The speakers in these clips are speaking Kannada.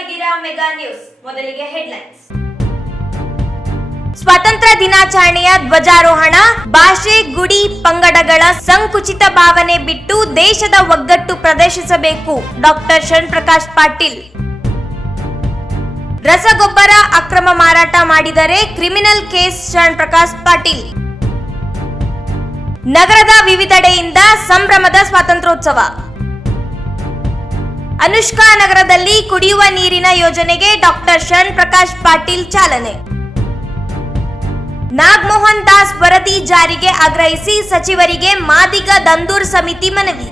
ಇದ್ದೀರಾ ಮೆಗಾ ನ್ಯೂಸ್. ಮೊದಲಿಗೆ ಹೆಡ್ಲೈನ್ಸ್. ಸ್ವಾತಂತ್ರ್ಯ ದಿನಾಚರಣೆಯ ಧ್ವಜಾರೋಹಣ, ಭಾಷೆ, ಗುಡಿ ಪಂಗಡಗಳ ಸಂಕುಚಿತ ಭಾವನೆ ಬಿಟ್ಟು ದೇಶದ ಒಗ್ಗಟ್ಟು ಪ್ರದರ್ಶಿಸಬೇಕು. ಡಾಕ್ಟರ್ ಶರಣ್ ಪ್ರಕಾಶ್ ಪಾಟೀಲ್. ರಸಗೊಬ್ಬರ ಅಕ್ರಮ ಮಾರಾಟ ಮಾಡಿದರೆ ಕ್ರಿಮಿನಲ್ ಕೇಸ್. ಶರಣ್ ಪ್ರಕಾಶ್ ಪಾಟೀಲ್. ನಗರದ ವಿವಿಧೆಡೆಯಿಂದ ಸಂಭ್ರಮದ ಸ್ವಾತಂತ್ರ್ಯೋತ್ಸವ. ಅನುಷ್ಕಾ ನಗರದಲ್ಲಿ ಕುಡಿಯುವ ನೀರಿನ ಯೋಜನೆಗೆ ಡಾಕ್ಟರ್ ಶರಣ್ ಪ್ರಕಾಶ್ ಪಾಟೀಲ್ ಚಾಲನೆ. ನಾಗಮೋಹನ್ ದಾಸ್ ವರದಿ ಜಾರಿಗೆ ಆಗ್ರಹಿಸಿ ಸಚಿವರಿಗೆ ಮಾದಿಗ ದಂದೂರ್ ಸಮಿತಿ ಮನವಿ.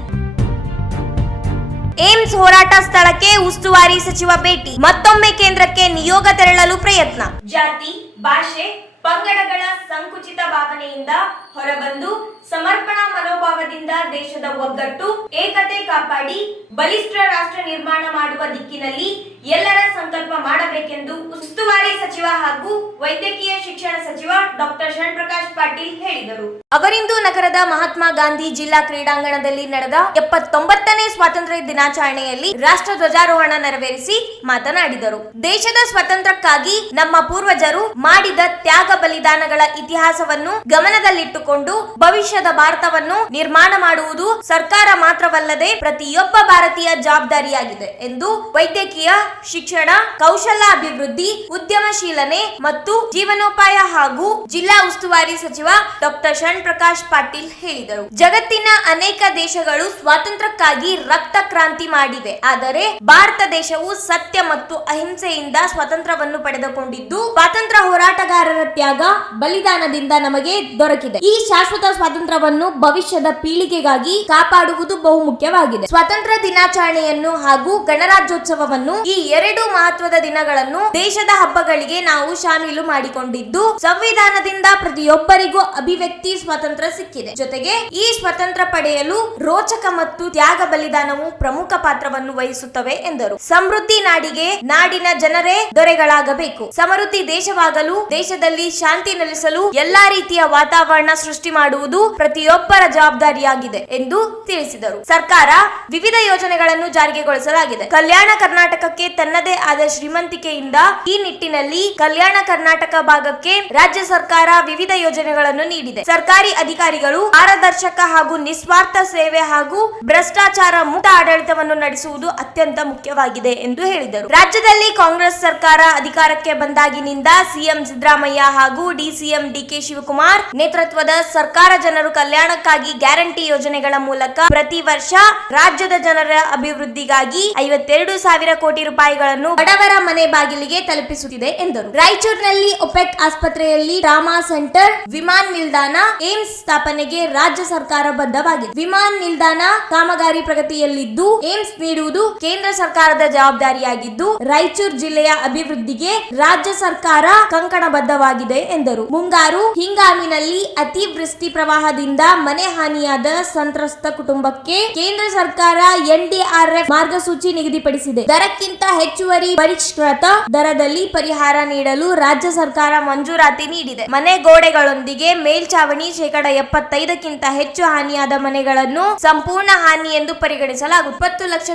ಏಮ್ಸ್ ಹೋರಾಟ ಸ್ಥಳಕ್ಕೆ ಉಸ್ತುವಾರಿ ಸಚಿವ ಭೇಟಿ. ಮತ್ತೊಮ್ಮೆ ಕೇಂದ್ರಕ್ಕೆ ನಿಯೋಗ ತೆರಳಲು ಪ್ರಯತ್ನ. ಜಾತಿ, ಭಾಷೆ, ಪಂಗಡಗಳ ಸಂಕುಚಿತ ಭಾವನೆಯಿಂದ ಹೊರಬಂದು ಸಮರ್ಪಣಾ ಮನೋಭಾವದಿಂದ ದೇಶದ ಒಗ್ಗಟ್ಟು, ಏಕತೆ ಕಾಪಾಡಿ ಬಲಿಷ್ಠ ರಾಷ್ಟ್ರ ನಿರ್ಮಾಣ ಮಾಡುವ ದಿಕ್ಕಿನಲ್ಲಿ ಎಲ್ಲರ ಸಂಕಲ್ಪ ಮಾಡಬೇಕೆಂದು ಉಸ್ತುವಾರಿ ಸಚಿವ ಹಾಗೂ ವೈದ್ಯಕೀಯ ಶಿಕ್ಷಣ ಸಚಿವ ಡಾಕ್ಟರ್ ಶರಣ್ ಪ್ರಕಾಶ್ ಪಾಟೀಲ್ ಹೇಳಿದರು. ಅವರಿಂದು ನಗರದ ಮಹಾತ್ಮ ಗಾಂಧಿ ಜಿಲ್ಲಾ ಕ್ರೀಡಾಂಗಣದಲ್ಲಿ ನಡೆದ 79ನೇ ಸ್ವಾತಂತ್ರ್ಯ ದಿನಾಚರಣೆಯಲ್ಲಿ ರಾಷ್ಟ್ರ ಧ್ವಜಾರೋಹಣ ನೆರವೇರಿಸಿ ಮಾತನಾಡಿದರು. ದೇಶದ ಸ್ವಾತಂತ್ರ್ಯಕ್ಕಾಗಿ ನಮ್ಮ ಪೂರ್ವಜರು ಮಾಡಿದ ತ್ಯಾಗ ಬಲಿದಾನಗಳ ಇತಿಹಾಸವನ್ನು ಗಮನದಲ್ಲಿಟ್ಟುಕೊಂಡು ಭವಿಷ್ಯದ ಭಾರತವನ್ನು ನಿರ್ಮಾಣ ಮಾಡುವುದು ಸರ್ಕಾರ ಮಾತ್ರವಲ್ಲದೆ ಪ್ರತಿಯೊಬ್ಬ ಭಾರತೀಯ ಜವಾಬ್ದಾರಿಯಾಗಿದೆ ಎಂದು ವೈದ್ಯಕೀಯ ಶಿಕ್ಷಣ, ಕೌಶಲ್ಯ ಅಭಿವೃದ್ಧಿ, ಉದ್ಯಮಶೀಲನೆ ಮತ್ತು ಜೀವನೋಪಾಯ ಹಾಗೂ ಜಿಲ್ಲಾ ಉಸ್ತುವಾರಿ ಸಚಿವ ಡಾಕ್ಟರ್ ಶರಣ್ ಪ್ರಕಾಶ್ ಪಾಟೀಲ್ ಹೇಳಿದರು. ಜಗತ್ತಿನ ಅನೇಕ ದೇಶಗಳು ಸ್ವಾತಂತ್ರ್ಯಕ್ಕಾಗಿ ರಕ್ತ ಕ್ರಾಂತಿ ಮಾಡಿವೆ. ಆದರೆ ಭಾರತ ದೇಶವು ಸತ್ಯ ಮತ್ತು ಅಹಿಂಸೆಯಿಂದ ಸ್ವಾತಂತ್ರ್ಯವನ್ನು ಪಡೆದುಕೊಂಡಿದ್ದು ಸ್ವಾತಂತ್ರ್ಯ ಹೋರಾಟಗಾರರ ತ್ಯಾಗ ಬಲಿದಾನದಿಂದ ನಮಗೆ ದೊರಕಿದೆ. ಈ ಶಾಶ್ವತ ಸ್ವಾತಂತ್ರ್ಯವನ್ನು ಭವಿಷ್ಯದ ಪೀಳಿಗೆಗಾಗಿ ಕಾಪಾಡುವುದು ಬಹುಮುಖ್ಯವಾಗಿದೆ. ಸ್ವಾತಂತ್ರ್ಯ ದಿನಾಚರಣೆಯನ್ನು ಹಾಗೂ ಗಣರಾಜ್ಯೋತ್ಸವವನ್ನು ಈ ಎರಡು ಮಹತ್ವದ ದಿನಗಳನ್ನು ದೇಶದ ಹಬ್ಬಗಳಿಗೆ ನಾವು ಶಾಮೀಲು ಮಾಡಿಕೊಂಡಿದ್ದು ಸಂವಿಧಾನದಿಂದ ಪ್ರತಿಯೊಬ್ಬರಿಗೂ ಅಭಿವ್ಯಕ್ತಿ ಸ್ವಾತಂತ್ರ್ಯ ಸಿಕ್ಕಿದೆ. ಜೊತೆಗೆ ಈ ಸ್ವಾತಂತ್ರ್ಯ ಪಡೆಯಲು ರೋಚಕ ಮತ್ತು ತ್ಯಾಗ ಬಲಿದಾನವು ಪ್ರಮುಖ ಪಾತ್ರವನ್ನು ವಹಿಸುತ್ತವೆ ಎಂದರು. ಸಮೃದ್ಧಿ ನಾಡಿಗೆ ನಾಡಿನ ಜನರೇ ದೊರೆಗಳಾಗಬೇಕು. ಸಮೃದ್ಧಿ ದೇಶವಾಗಲು ದೇಶದಲ್ಲಿ ಶಾಂತಿ ನೆಲೆಸಲು ಎಲ್ಲಾ ರೀತಿಯ ವಾತಾವರಣ ಸೃಷ್ಟಿ ಮಾಡುವುದು ಪ್ರತಿಯೊಬ್ಬರ ಜವಾಬ್ದಾರಿಯಾಗಿದೆ ಎಂದು ತಿಳಿಸಿದರು. ಸರ್ಕಾರ ವಿವಿಧ ಯೋಜನೆಗಳನ್ನು ಜಾರಿಗೆಗೊಳಿಸಲಾಗಿದೆ. ಕಲ್ಯಾಣ ಕರ್ನಾಟಕಕ್ಕೆ ತನ್ನದೇ ಆದ ಶ್ರೀಮಂತಿಕೆಯಿಂದ ಈ ನಿಟ್ಟಿನಲ್ಲಿ ಕಲ್ಯಾಣ ಕರ್ನಾಟಕ ಭಾಗಕ್ಕೆ ರಾಜ್ಯ ಸರ್ಕಾರ ವಿವಿಧ ಯೋಜನೆಗಳನ್ನು ನೀಡಿದೆ. ಸರ್ಕಾರಿ ಅಧಿಕಾರಿಗಳು ಪಾರದರ್ಶಕ ಹಾಗೂ ನಿಸ್ವಾರ್ಥ ಸೇವೆ ಹಾಗೂ ಭ್ರಷ್ಟಾಚಾರ ಮುಕ್ತ ಆಡಳಿತವನ್ನು ನಡೆಸುವುದು ಅತ್ಯಂತ ಮುಖ್ಯವಾಗಿದೆ ಎಂದು ಹೇಳಿದರು. ರಾಜ್ಯದಲ್ಲಿ ಕಾಂಗ್ರೆಸ್ ಸರ್ಕಾರ ಅಧಿಕಾರಕ್ಕೆ ಬಂದಾಗಿನಿಂದ ಸಿಎಂ ಸಿದ್ದರಾಮಯ್ಯ ಹಾಗೂ ಡಿಸಿಎಂ ಡಿಕೆ ಶಿವಕುಮಾರ್ ನೇತೃತ್ವದ ಸರ್ಕಾರ ಜನರು ಕಲ್ಯಾಣಕ್ಕಾಗಿ ಗ್ಯಾರಂಟಿ ಯೋಜನೆಗಳ ಮೂಲಕ ಪ್ರತಿ ವರ್ಷ ರಾಜ್ಯದ ಜನರ ಅಭಿವೃದ್ಧಿಗಾಗಿ 52,000 ಕೋಟಿ ರೂಪಾಯಿಗಳನ್ನು ಬಡವರ ಮನೆ ಬಾಗಿಲಿಗೆ ತಲುಪಿಸುತ್ತಿದೆ ಎಂದರು. ರಾಯಚೂರಿನಲ್ಲಿ ಒಪೆಕ್ ಆಸ್ಪತ್ರೆಯಲ್ಲಿ ಟ್ರಾಮಾ ಸೆಂಟರ್, ವಿಮಾನ ನಿಲ್ದಾಣ, ಏಮ್ಸ್ ಸ್ಥಾಪನೆಗೆ ರಾಜ್ಯ ಸರ್ಕಾರ ಬದ್ಧವಾಗಿದೆ. ವಿಮಾನ ನಿಲ್ದಾಣ ಕಾಮಗಾರಿ ಪ್ರಗತಿಯಲ್ಲಿದ್ದು ಏಮ್ಸ್ ನೀಡುವುದು ಕೇಂದ್ರ ಸರ್ಕಾರದ ಜವಾಬ್ದಾರಿಯಾಗಿದ್ದು ರಾಯಚೂರು ಜಿಲ್ಲೆಯ ಅಭಿವೃದ್ಧಿಗೆ ರಾಜ್ಯ ಸರ್ಕಾರ ಕಂಕಣಬದ್ಧವಾಗಿದೆ ಎಂದರು. ಮುಂಗಾರು ಹಿಂಗಾಮಿನಲ್ಲಿ ಅತಿವೃಷ್ಟಿ ಪ್ರವಾಹದಿಂದ ಮನೆ ಹಾನಿಯಾದ ಸಂತ್ರಸ್ತ ಕುಟುಂಬಕ್ಕೆ ಕೇಂದ್ರ ಸರ್ಕಾರ ಎನ್ಡಿಆರ್ಎಫ್ ಮಾರ್ಗಸೂಚಿ ನಿಗದಿಪಡಿಸಿದೆ. ದರಕ್ಕಿಂತ ಹೆಚ್ಚುವರಿ ಪರಿಷ್ಕೃತ ದರದಲ್ಲಿ ಪರಿಹಾರ ನೀಡಲು ರಾಜ್ಯ ಸರ್ಕಾರ ಮಂಜೂರಾತಿ ನೀಡಿದೆ. ಮನೆ ಗೋಡೆಗಳೊಂದಿಗೆ ಮೇಲ್ಚಾವಣಿ 75% ಹೆಚ್ಚು ಹಾನಿಯಾದ ಮನೆಗಳನ್ನು ಸಂಪೂರ್ಣ ಹಾನಿ ಎಂದು ಪರಿಗಣಿಸಲಾಗುತ್ತದೆ. 20 ಲಕ್ಷ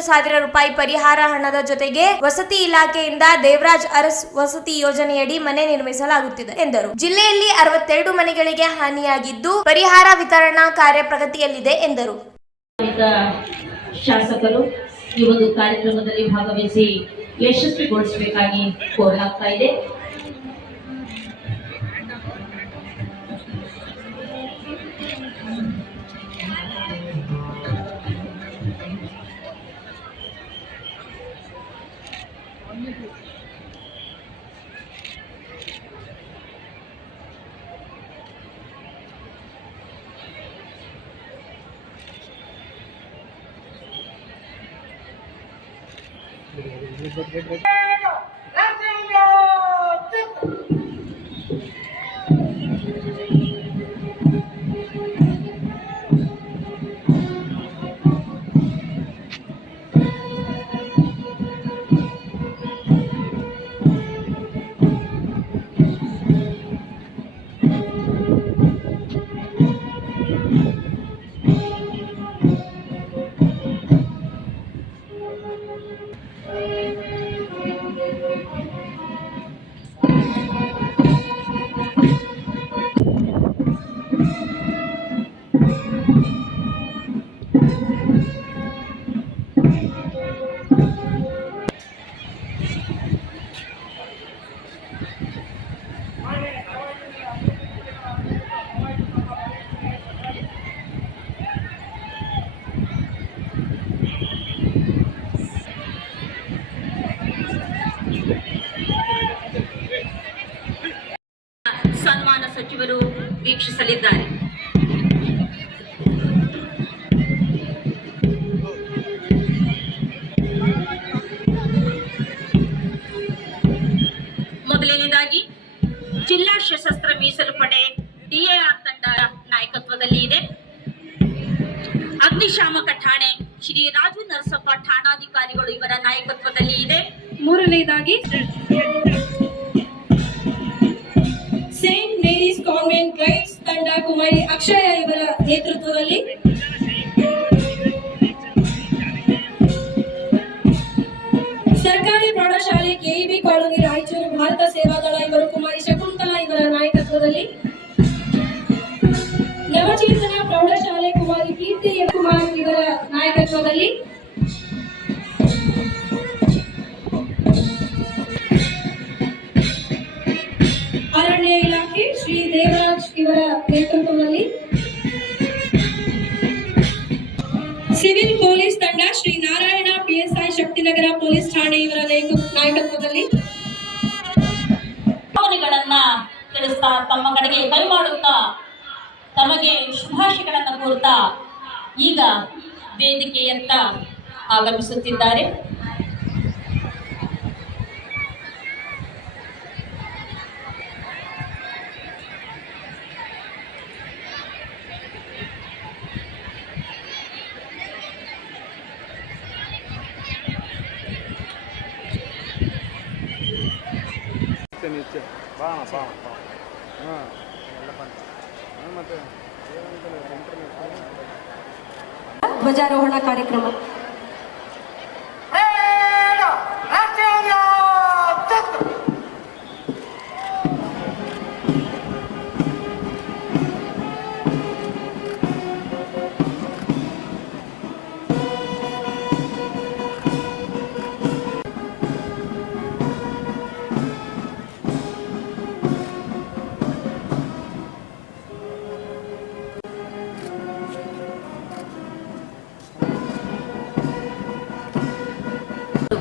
ರೂಪಾಯಿ ಪರಿಹಾರ ಹಣದ ಜೊತೆಗೆ ವಸತಿ ಇಲಾಖೆಯಿಂದ ದೇವರಾಜ್ ಅರಸ್ ವಸತಿ ಯೋಜನೆಯಡಿ ಮನೆ ನಿರ್ಮಿಸಲಾಗುತ್ತಿದೆ ಎಂದರು. ಜಿಲ್ಲೆಯಲ್ಲಿ 62 ಮನೆಗಳಿಗೆ ಹಾನಿಯಾಗಿದ್ದು ಪರಿಹಾರ ವಿತರಣಾ ಕಾರ್ಯ ಪ್ರಗತಿಯಲ್ಲಿದೆ ಎಂದರು. ಶಾಸಕರು ಈ ಒಂದು ಕಾರ್ಯಕ್ರಮದಲ್ಲಿ ಭಾಗವಹಿಸಿ ಯಶಸ್ವಿಗೊಳಿಸಬೇಕಾಗಿ ಕೋರಲಾಗ್ತಾ ಇದೆ. ವೀಕ್ಷಿಸಲಿದ್ದಾರೆ. ಮೊದಲನೇದಾಗಿ ಜಿಲ್ಲಾ ಸಶಸ್ತ್ರ ಮೀಸಲು ಪಡೆ DAR ತಂಡ ನಾಯಕತ್ವದಲ್ಲಿ ಇದೆ. ಅಗ್ನಿಶಾಮಕ ಠಾಣೆ ಶ್ರೀ ರಾಜು ನರಸಪ್ಪ ಠಾಣಾಧಿಕಾರಿಗಳು ಇವರ ನಾಯಕತ್ವದಲ್ಲಿ ಇದೆ. ಮೂರನೇದಾಗಿ ಸೇಂಟ್ ಮೇರೀಸ್ ಕಾನ್ವೆಂಟ್ ಗೈಡ್ಸ್ ತಂಡ ಕುಮಾರಿ ಅಕ್ಷಯ ಇವರ ನೇತೃತ್ವದಲ್ಲಿ. ಸರ್ಕಾರಿ ಪ್ರೌಢಶಾಲೆ KEB ಕಾಲೋನಿ ರಾಯಚೂರು ಭಾರತ ಸೇವಾದಳ ಇವರು ಕುಮಾರಿ ಶಕುಂತಲಾ ಇವರ ನಾಯಕತ್ವದಲ್ಲಿ. ನವಚೇತನ ಪ್ರೌಢಶಾಲೆ ಕುಮಾರಿ ಕೀರ್ತಿ ಕುಮಾರ್ ಇವರ ನಾಯಕತ್ವದಲ್ಲಿ. ಅರಣ್ಯ ಇಲಾಖೆ ಶ್ರೀ ದೇವರಾಜ್ ಇವರ ನೇತೃತ್ವದಲ್ಲಿ. ಸಿವಿಲ್ ಪೊಲೀಸ್ ತಂಡ ಶ್ರೀ ನಾರಾಯಣ PSI ಶಕ್ತಿನಗರ ಪೊಲೀಸ್ ಠಾಣೆ ಇವರ ನಾಯಕತ್ವದಲ್ಲಿ. ಭಾವನೆಗಳನ್ನ ತಿಳಿಸ್ತಾ ತಮ್ಮ ಕಡೆಗೆ ಕೈ ಮಾಡುತ್ತಾ ತಮಗೆ ಶುಭಾಶಯಗಳನ್ನು ಕೋರುತ್ತಾ ಈಗ ವೇದಿಕೆಯತ್ತ ಆಗಮಿಸುತ್ತಿದ್ದಾರೆ. ಧ್ವಜಾರೋಹಣ ಕಾರ್ಯಕ್ರಮ.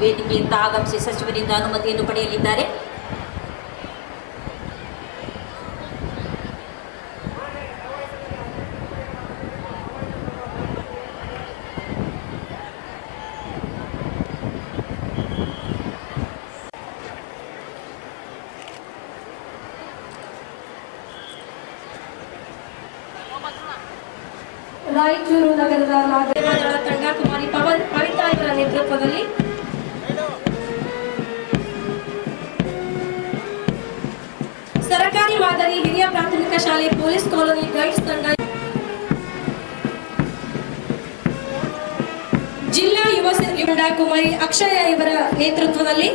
ವೇದಿಕೆಯಿಂದ ಆಗಮಿಸಿ ಸಚಿವರಿಂದ ಅನುಮತಿಯನ್ನು ಪಡೆಯಲಿದ್ದಾರೆ. ರಾಯಚೂರು ನಗರದ ಸೇವಾದಳ ತಂಡ ಕುಮಾರಿ ಪವಿತ್ರ ಇವರ ನೇತೃತ್ವದಲ್ಲಿ. ಸರ್ಕಾರಿ ಮಾದರಿ ಹಿರಿಯ ಪ್ರಾಥಮಿಕ ಶಾಲೆ ಪೊಲೀಸ್ ಕಾಲೋನಿ ಗೈಡ್ಸ್ ತಂಡ. ಜಿಲ್ಲಾ ಯುವ ತಂಡ ಕುಮಾರಿ ಅಕ್ಷಯ ಇವರ ನೇತೃತ್ವದಲ್ಲಿ.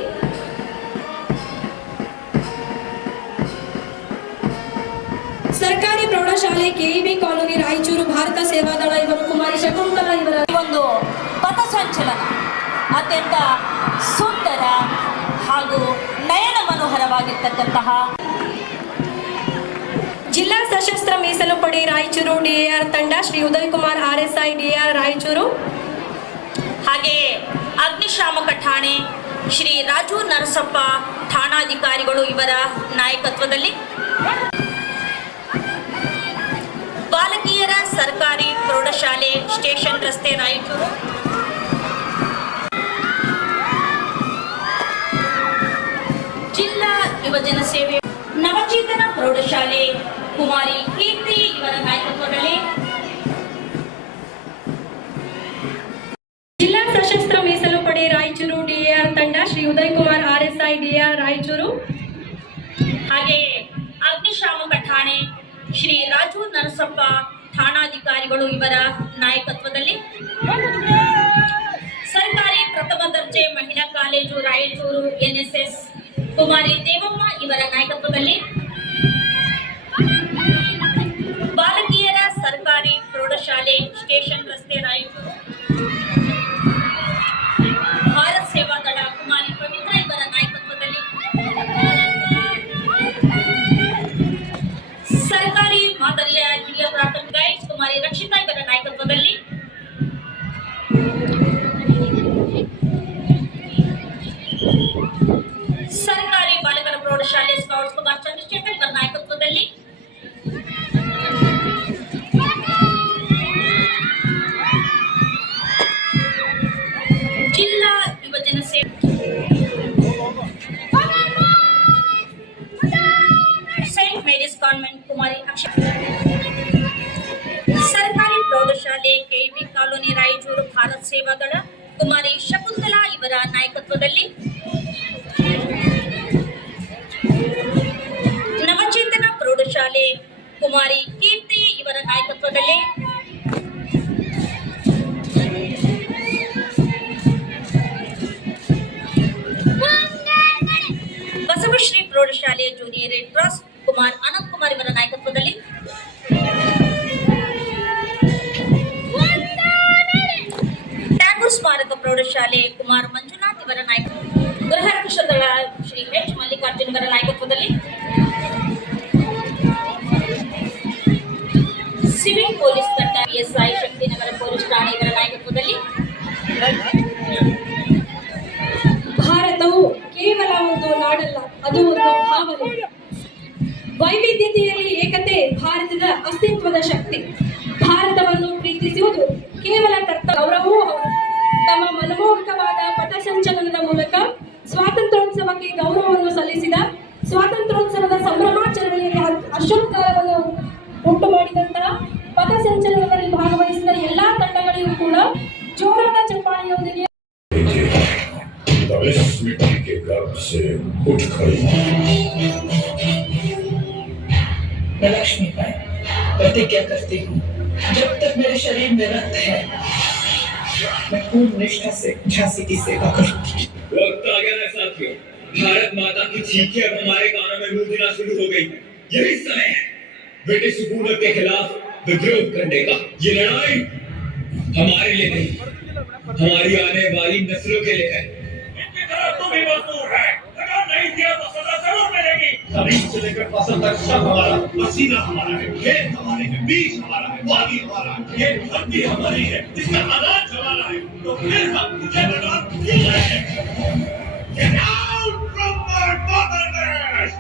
ಸರ್ಕಾರಿ ಪ್ರೌಢಶಾಲೆ KEB ಕಾಲೋನಿ ರಾಯಚೂರು ಭಾರತ ಸೇವಾದಳ ಇವರು ಕುಮಾರಿ ಶಕುಂತಲಾ ಇವರ ಒಂದು ಪಥಸಂಚಲನ ಅತ್ಯಂತ ಸುಂದರ ಹಾಗೂ ನಯನ ಮನೋಹರವಾಗಿರ್ತಕ್ಕಂತಹ ಜಿಲ್ಲಾ ಸಶಸ್ತ್ರ ಮೀಸಲು ಪಡೆ ರಾಯಚೂರು DAR ತಂಡ ಶ್ರೀ ಉದಯ್ ಕುಮಾರ್ RSI DAR ರಾಯಚೂರು. ಹಾಗೆಯೇ ಅಗ್ನಿಶಾಮಕ ಠಾಣೆ ಶ್ರೀ ರಾಜು ನರಸಪ್ಪ ಠಾಣಾಧಿಕಾರಿಗಳು ಇವರ ನಾಯಕತ್ವದಲ್ಲಿ. ಬಾಲಕಿಯರ ಸರ್ಕಾರಿ ಪ್ರೌಢಶಾಲೆ ಸ್ಟೇಷನ್ ರಸ್ತೆ ರಾಯಚೂರು. ಜಿಲ್ಲಾ ಯುವಜನ ಸೇವೆ ನವಚೇತನ ಪ್ರೌಢಶಾಲೆ ಕುಮಾರಿ ಕೀರ್ತಿ ಇವರ ನಾಯಕತ್ವದಲ್ಲಿ. ಜಿಲ್ಲಾ ಸಶಸ್ತ್ರ ಮೀಸಲು ಪಡೆ ರಾಯಚೂರು DAR ತಂಡ ಶ್ರೀ ಉದಯ್ ಕುಮಾರ್ RSI DAR ರಾಯಚೂರು. ಹಾಗೆಯೇ ಅಗ್ನಿಶಾಮಕ ಠಾಣೆ ಶ್ರೀ ರಾಜು ನರಸಪ್ಪ ಠಾಣಾಧಿಕಾರಿಗಳು ಇವರ ನಾಯಕತ್ವದಲ್ಲಿ. ಸರ್ಕಾರಿ ಪ್ರಥಮ ದರ್ಜೆ ಮಹಿಳಾ ಕಾಲೇಜು ರಾಯಚೂರು NSS ಕುಮಾರಿ ದೇವಮ್ಮ ಇವರ ನಾಯಕತ್ವದಲ್ಲಿ. ಬಾಲಕಿಯರ ಸರ್ಕಾರಿ ಪ್ರೌಢಶಾಲೆ ಸ್ಟೇಷನ್ ರಸ್ತೆ ರಾಯಚೂರು ಭಾರತ ಸೇವಾದಳ ಕುಮಾರಿ ಪವಿತ್ರ ಇವರ ನಾಯಕತ್ವದಲ್ಲಿ. ಸರ್ಕಾರಿ ಮಾದರಿಯ ಹಿರಿಯ ಪ್ರಾಥಮಿಕ ಗೈಡ್ಸ್ ಕುಮಾರಿ ರಕ್ಷಿತಾ ಇವರ ನಾಯಕತ್ವದಲ್ಲಿ. ಸರ್ಕಾರಿ ಬಾಲಕರ ಪ್ರೌಢಶಾಲೆ ಸ್ಕೌಟ್ಸ್ ಕುಮಾರ್ ಚಂದ್ರಶೇಖರ್ ಇವರ ನಾಯಕತ್ವದಲ್ಲಿ. ಸೇವಾದಳ ಕುಮಾರಿ ಶಕುಂತಲಾ ಇವರ ನಾಯಕತ್ವದಲ್ಲಿ, ನವಚೇತನ ಪ್ರೌಢಶಾಲೆ ಕುಮಾರಿ ಕೀರ್ತಿ ಇವರ ನಾಯಕತ್ವದಲ್ಲಿ, ಬಸವಶ್ರೀ ಪ್ರೌಢಶಾಲೆ junior red cross Kumar Anant Kumar ಇವರ ನಾಯಕತ್ವದಲ್ಲಿ, ಟ್ಯಾಗೂರ್ ಸ್ಮಾರಕ ಪ್ರೌಢಶಾಲೆ ಕುಮಾರ್ ಮಂಜುನಾಥ್ ಇವರ ನಾಯಕತ್ವ, ಗೃಹರಕ್ಷಕ ದಳ ಶ್ರೀ ಎಚ್ ಮಲ್ಲಿಕಾರ್ಜುನ್ ಇವರ ನಾಯಕತ್ವದಲ್ಲಿ, ಸಿವಿಲ್ ಪೊಲೀಸ್ ತಂಡ PSI ಶಕ್ತಿನಗರ ಪೊಲೀಸ್ ಠಾಣೆ ಇವರ ನಾಯಕತ್ವದಲ್ಲಿ, ಭಾರತವು ಕೇವಲ ಒಂದು ನಾಡಲ್ಲ, ಅದು ಒಂದು ಭಾವನೆ. ವೈವಿಧ್ಯತೆಯಲ್ಲಿ ಏಕತೆ ಭಾರತದ ಅಸ್ತಿತ್ವದ ಶಕ್ತಿ. ಭಾರತವನ್ನು ಪ್ರೀತಿಸುವುದು ಕೇವಲ ಗೌರವವೂ ಹೌದು. ತಮ್ಮ ಮನಮೋಹಕವಾದ ಪಥಸಂಚಲನದ ಮೂಲಕ ಸ್ವಾತಂತ್ರ್ಯೋತ್ಸವಕ್ಕೆ ಗೌರವವನ್ನು ಸಲ್ಲಿಸಿದ, ಸ್ವಾತಂತ್ರ್ಯೋತ್ಸವದ ಸಂಭ್ರಮಾಚರಣೆಯಲ್ಲಿ ಅಶೋಕಾರವನ್ನು ಉಂಟು ಮಾಡಿದಂತಹ ಪಥಸಂಚಲನದಲ್ಲಿ ಭಾಗವಹಿಸಿದ ಎಲ್ಲಾ ತಂಡಗಳಿಗೂ ಕೂಡ ಜೋರಾದ ಚಪ್ಪಾಳೆಯೊಂದಿಗೆ इस मिट्टी के गर्भ से उठ खड़ी मैं लक्ष्मी बाई प्रतिज्ञा करती हूँ, जब तक मेरे शरीर में रक्त है मैं पूर्ण निष्ठा से झांसी की सेवा करूंगी। वक्त आ गया है साथियों, भारत माता की चीखें अब हमारे कानों में गूंजना शुरू हो गई। यही समय है ब्रिटिश हुकूमत के खिलाफ विद्रोह करने का। ये लड़ाई हमारे लिए नहीं, हमारी आने वाली नस्लों के लिए है। तुम ही मजदूर है, अगर नहीं दिया तो सजा जरूर मिलेगी। जमीन से लेकर फसल तक सब हमारा, पसीना हमारा है, खेत हमारे हैं, बीज हमारा है, पानी हमारा है, ये धरती हमारी है, इसका अनाज हमारा है, तो फिर हम तुझे बर्बाद क्यों करें? Get out from my motherland!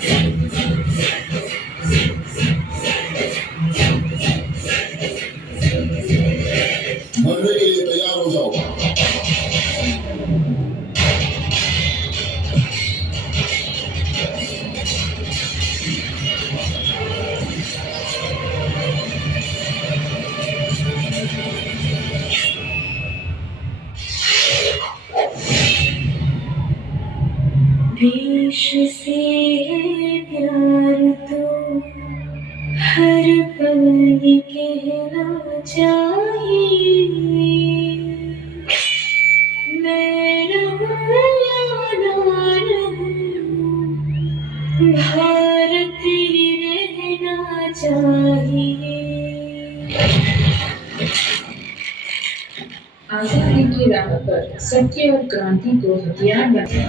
मरने के लिए तैयार हो जाओ। देश से प्यार तो हर पल ये कहना चाहिए, मैं रहूं या ना रहूं, भारत ही रहना चाहिए। आजादी की राह पर सत्य और क्रांति को हथियार बना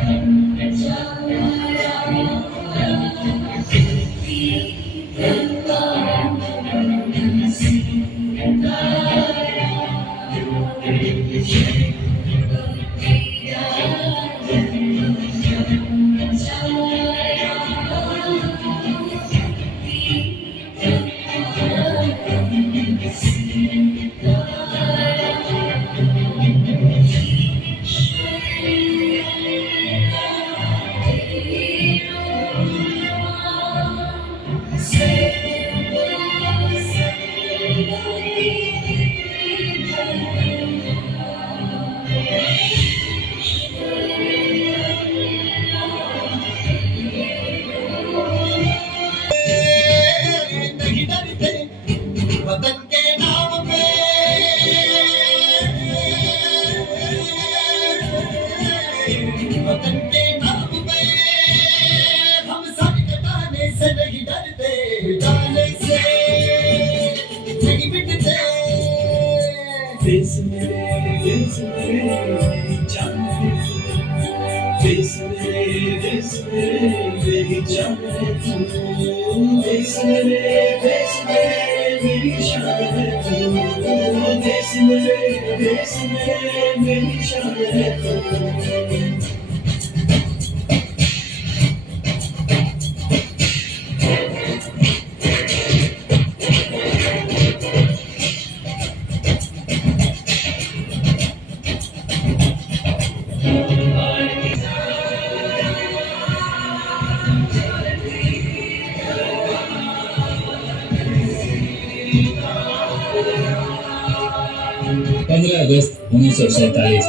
अगस्त 1947।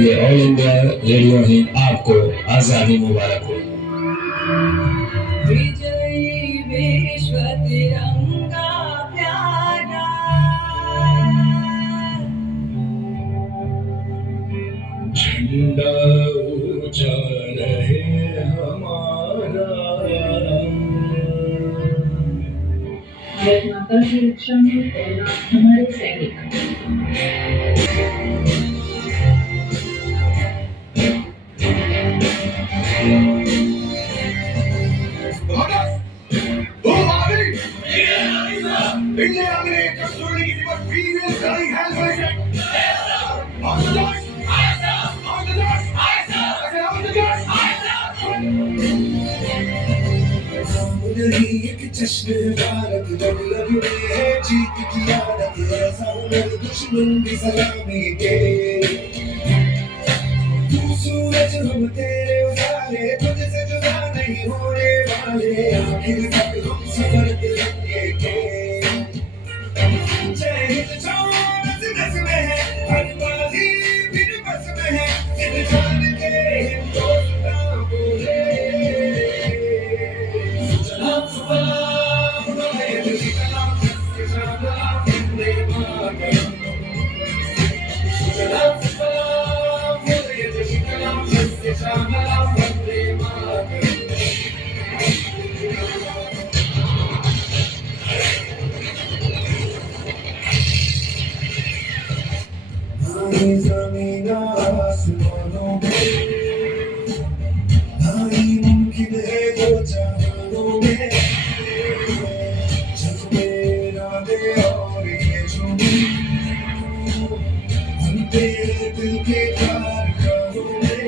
ये ऑल इंडिया रेडियो हिंद आपको आजादी मुबारक हो। विजयी विश्व तिरंगा प्यारा, झंडा ऊंचा रहे हमारा। जब माता की रक्षा में तैनात हमारे सैनिक इंडिया में कस्तूरी की दिवस female running hand brake on the dot on the dot on the dot नहीं एक जश्न भारत जब लगे है जीत की आदत ऐसा हुनर दुश्मन की सलामी के तू सूरज हम तेरे उजाले तुझसे जुदा नहीं होने वाले आखिर तक हम सफर तिरंगे के जय हिंद जोर से दस में है हर बाजी फिर बस में है इन जान के हिंदुस्तान बोले सलाम सलाम बोले तुझे कलाम के शाबाश वंदे मातरम सलाम सलाम बोले तुझे कलाम के शाबाश वंदे मातरम। ज़मीन आसमानों में नहीं मुमकिन है जो जहानों में जब मेरा दे और ये झूमी हम तेरे दिल के कारखानों में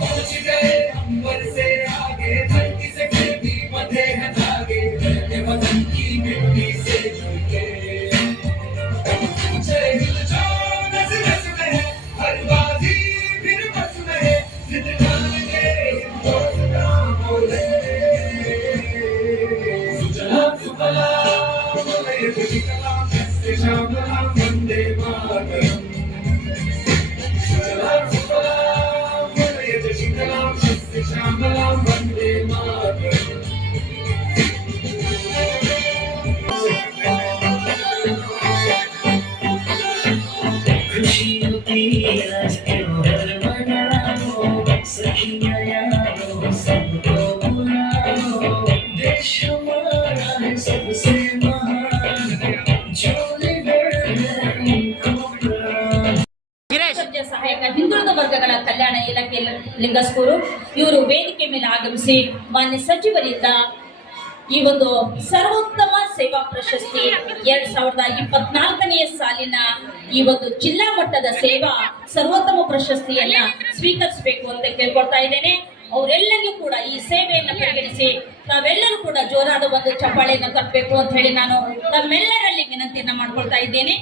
पहुंच गए अंबर से आगे धरती से फिर भी बंधे हैं धागे अपने वतन की मिट्टी से जुड़े जय हिंद जो नस नस में है हर बाजी फिर बस में है जिंदगान के हिंदुस्तान बोले सुजलाम सुफलाम बोले तुझे कलाम से शाबाश वंदे मातरम सुजलाम सुफलाम बोले तुझे कलाम से शाबाश वंदे मातरम। खुशियों की आज त्योहार मनाओ सखियां यारो सबको बुलाओ देश हमारा है सबसे महान जो लीडर है उनको प्रणाम। ಸಮಾಜ ಸಹಾಯಕ ಹಿಂದುಳಿದ ವರ್ಗಗಳ ಕಲ್ಯಾಣ ಇಲಾಖೆ ಲಿಂಗಸ್ಕೂರು ಇವರು ವೇದಿಕೆ ಮೇಲೆ ಆಗಮಿಸಿ ಮಾನ್ಯ ಸಚಿವರಿಂದ ಈ ಒಂದು ಸರ್ವೋತ್ತಮ ಸೇವಾ ಪ್ರಶಸ್ತಿ 2024ನೇ ಸಾಲಿನ ಈ ಒಂದು ಜಿಲ್ಲಾ ಮಟ್ಟದ ಸೇವಾ ಸರ್ವೋತ್ತಮ ಪ್ರಶಸ್ತಿಯನ್ನ ಸ್ವೀಕರಿಸಬೇಕು ಅಂತ ಕೇಳ್ಕೊಳ್ತಾ ಇದ್ದೇನೆ. ಅವರೆಲ್ಲರಿಗೂ ಕೂಡ ಈ ಸೇವೆಯನ್ನು ಪರಿಗಣಿಸಿ ತಾವೆಲ್ಲರೂ ಕೂಡ ಜೋರಾದ ಒಂದು ಚಪ್ಪಾಳೆಯನ್ನು ತಟ್ಟಬೇಕು ಅಂತ ಹೇಳಿ ನಾನು ತಮ್ಮೆಲ್ಲರಲ್ಲಿ ವಿನಂತಿಯನ್ನ ಮಾಡ್ಕೊಳ್ತಾ ಇದ್ದೇನೆ.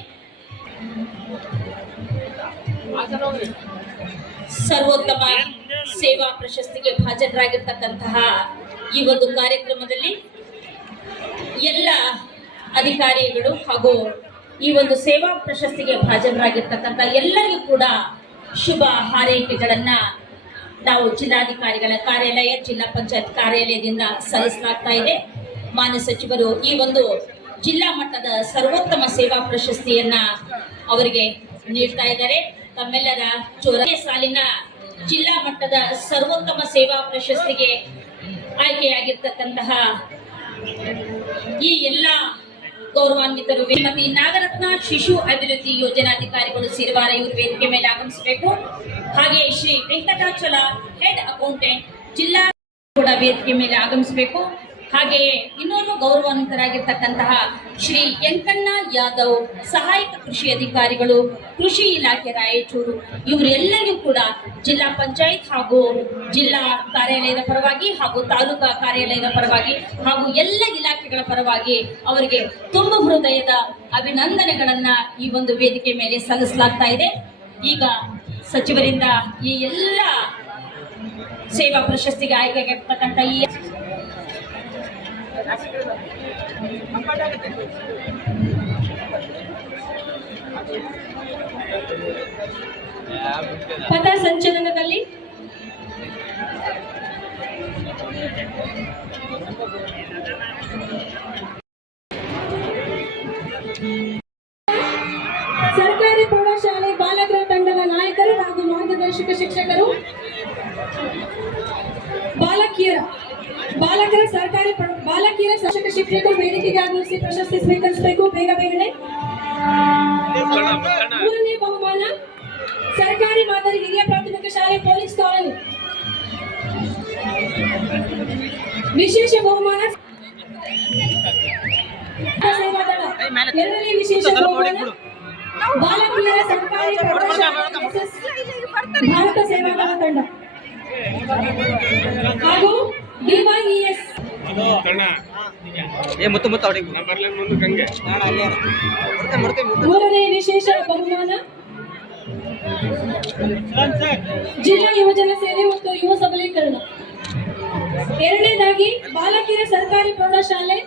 ಸರ್ವೋತ್ತಮ ಸೇವಾ ಪ್ರಶಸ್ತಿಗೆ ಭಾಜನರಾಗಿರ್ತಕ್ಕಂತಹ ಈ ಒಂದು ಕಾರ್ಯಕ್ರಮದಲ್ಲಿ ಎಲ್ಲ ಅಧಿಕಾರಿಗಳು ಹಾಗೂ ಈ ಒಂದು ಸೇವಾ ಪ್ರಶಸ್ತಿಗೆ ಭಾಜನರಾಗಿರ್ತಕ್ಕಂಥ ಎಲ್ಲರಿಗೂ ಕೂಡ ಶುಭ ಹಾರೈಕೆಗಳನ್ನ ನಾವು ಜಿಲ್ಲಾಧಿಕಾರಿಗಳ ಕಾರ್ಯಾಲಯ ಜಿಲ್ಲಾ ಪಂಚಾಯತ್ ಕಾರ್ಯಾಲಯದಿಂದ ಸಲ್ಲಿಸಲಾಗ್ತಾ ಇದೆ. ಮಾನ್ಯ ಸಚಿವರು ಈ ಒಂದು ಜಿಲ್ಲಾ ಮಟ್ಟದ ಸರ್ವೋತ್ತಮ ಸೇವಾ ಪ್ರಶಸ್ತಿಯನ್ನ ಅವರಿಗೆ ನೀಡ್ತಾ ಇದ್ದಾರೆ. ತಮ್ಮೆಲ್ಲರ ಚೋರನೇ ಸಾಲಿನ ಜಿಲ್ಲಾ ಮಟ್ಟದ ಸರ್ವೋತ್ತಮ ಸೇವಾ ಪ್ರಶಸ್ತಿಗೆ ಆಯ್ಕೆಯಾಗಿರ್ತಕ್ಕಂತಹ ಈ ಎಲ್ಲ ಗೌರವಾನ್ವಿತರು ಶ್ರೀಮತಿ ನಾಗರತ್ನ ಶಿಶು ಅಭಿವೃದ್ಧಿ ಯೋಜನಾಧಿಕಾರಿಗಳು ಸಿರಿವಾರ ಇವರು ವೇದಿಕೆ ಮೇಲೆ ಆಗಮಿಸಬೇಕು. ಹಾಗೆ ಶ್ರೀ ವೆಂಕಟಾಚಲ ಹೆಡ್ ಅಕೌಂಟೆಂಟ್ ಜಿಲ್ಲಾ ಕೂಡ ವೇದಿಕೆ ಮೇಲೆ ಆಗಮಿಸಬೇಕು. ಹಾಗೆಯೇ ಇನ್ನೊಂದು ಗೌರವಾನ್ವಿತರಾಗಿರ್ತಕ್ಕಂತಹ ಶ್ರೀ ಯಂಕಣ್ಣ ಯಾದವ್ ಸಹಾಯಕ ಕೃಷಿ ಅಧಿಕಾರಿಗಳು ಕೃಷಿ ಇಲಾಖೆ ರಾಯಚೂರು ಇವರೆಲ್ಲರಿಗೂ ಕೂಡ ಜಿಲ್ಲಾ ಪಂಚಾಯತ್ ಹಾಗೂ ಜಿಲ್ಲಾ ಕಾರ್ಯಾಲಯದ ಪರವಾಗಿ ಹಾಗೂ ತಾಲೂಕಾ ಕಾರ್ಯಾಲಯದ ಪರವಾಗಿ ಹಾಗೂ ಎಲ್ಲ ಇಲಾಖೆಗಳ ಪರವಾಗಿ ಅವರಿಗೆ ತುಂಬ ಹೃದಯದ ಅಭಿನಂದನೆಗಳನ್ನ ಈ ಒಂದು ವೇದಿಕೆ ಮೇಲೆ ಸಲ್ಲಿಸಲಾಗ್ತಾ ಇದೆ. ಈಗ ಸಚಿವರಿಂದ ಈ ಎಲ್ಲ ಸೇವಾ ಪ್ರಶಸ್ತಿಗೆ ಆಯ್ಕೆಯಾಗಿರ್ತಕ್ಕಂಥ ಈ ಪಥ ಸಂಚಲನದಲ್ಲಿ ಸರ್ಕಾರಿ ಪ್ರೌಢಶಾಲೆ ಬಾಲಕರ ತಂಡದ ನಾಯಕರು ಹಾಗೂ ಮಾರ್ಗದರ್ಶಕ ಶಿಕ್ಷಕರು ಬಾಲಕಿಯರ ಶಿಕ್ಷಕರು ವೇದಿಕೆಗೆ ಆಗಮಿಸಿ ಪ್ರಶಸ್ತಿ ಸ್ವೀಕರಿಸಬೇಕು. ಬೇಗನೆ ಮೂರನೇ ಬಹುಮಾನ ಸರ್ಕಾರಿ ಮಾದರಿ ಹಿರಿಯ ಪ್ರಾಥಮಿಕ ಶಾಲೆ ಪೊಲೀಸ್ ಕಾಲನಿ. ವಿಶೇಷ ಬಹುಮಾನ ಸೇವಾದಳ. ಎರಡನೇ ವಿಶೇಷ ಬಹುಮಾನ ಬಾಲಕಿಯರ ಸರ್ಕಾರಿ ಪ್ರೌಢಶಾಲೆ ಭಾರತ ಸೇವಾದಳ ತಂಡ ಹಾಗೂ DYES. ಮೂರನೇ ವಿಶೇಷ ಬಹುಮಾನ ಜಿಲ್ಲಾ ಯುವಜನ ಸೇವೆ ಮತ್ತು ಯುವ ಸಬಲೀಕರಣ. ಎರಡನೇದಾಗಿ ಬಾಲಕಿಯರ ಸರ್ಕಾರಿ ಪ್ರೌಢಶಾಲೆ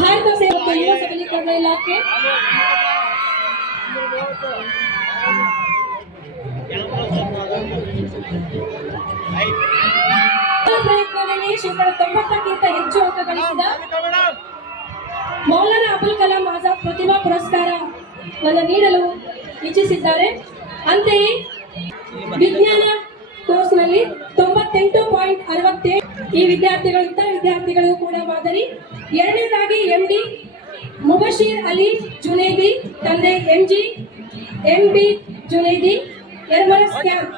ಭಾರತ ಸೇವೆ ಮತ್ತು ಯುವ ಸಬಲೀಕರಣ ಇಲಾಖೆ. ಪ್ರಯತ್ನದಲ್ಲಿ ಶೇಕಡ 90ಕ್ಕಿಂತ ಹೆಚ್ಚು ಅಂಕ ಗಳಿಸಿದ ಮೌಲಾನಾ ಅಬುಲ್ ಕಲಾಂ ಆಜಾದ್ ಪ್ರತಿಭಾ ಪುರಸ್ಕಾರವನ್ನು ನೀಡಲು ಇಚ್ಛಿಸಿದ್ದಾರೆ. ಅಂತೆಯೇ ವಿಜ್ಞಾನ ಕೋರ್ಸ್ನಲ್ಲಿ 98.67 ಈ ವಿದ್ಯಾರ್ಥಿಗಳು ಇತರ ವಿದ್ಯಾರ್ಥಿಗಳು ಕೂಡ ಮಾದರಿ. ಎರಡನೇದಾಗಿ MD ಮುಬಶೀರ್ ಅಲಿ ಜುನೇದಿ, ತಂದೆ MB ಜುನೇದಿ, ಯರ್ಮರಸ್ ಕ್ಯಾಂಪ್.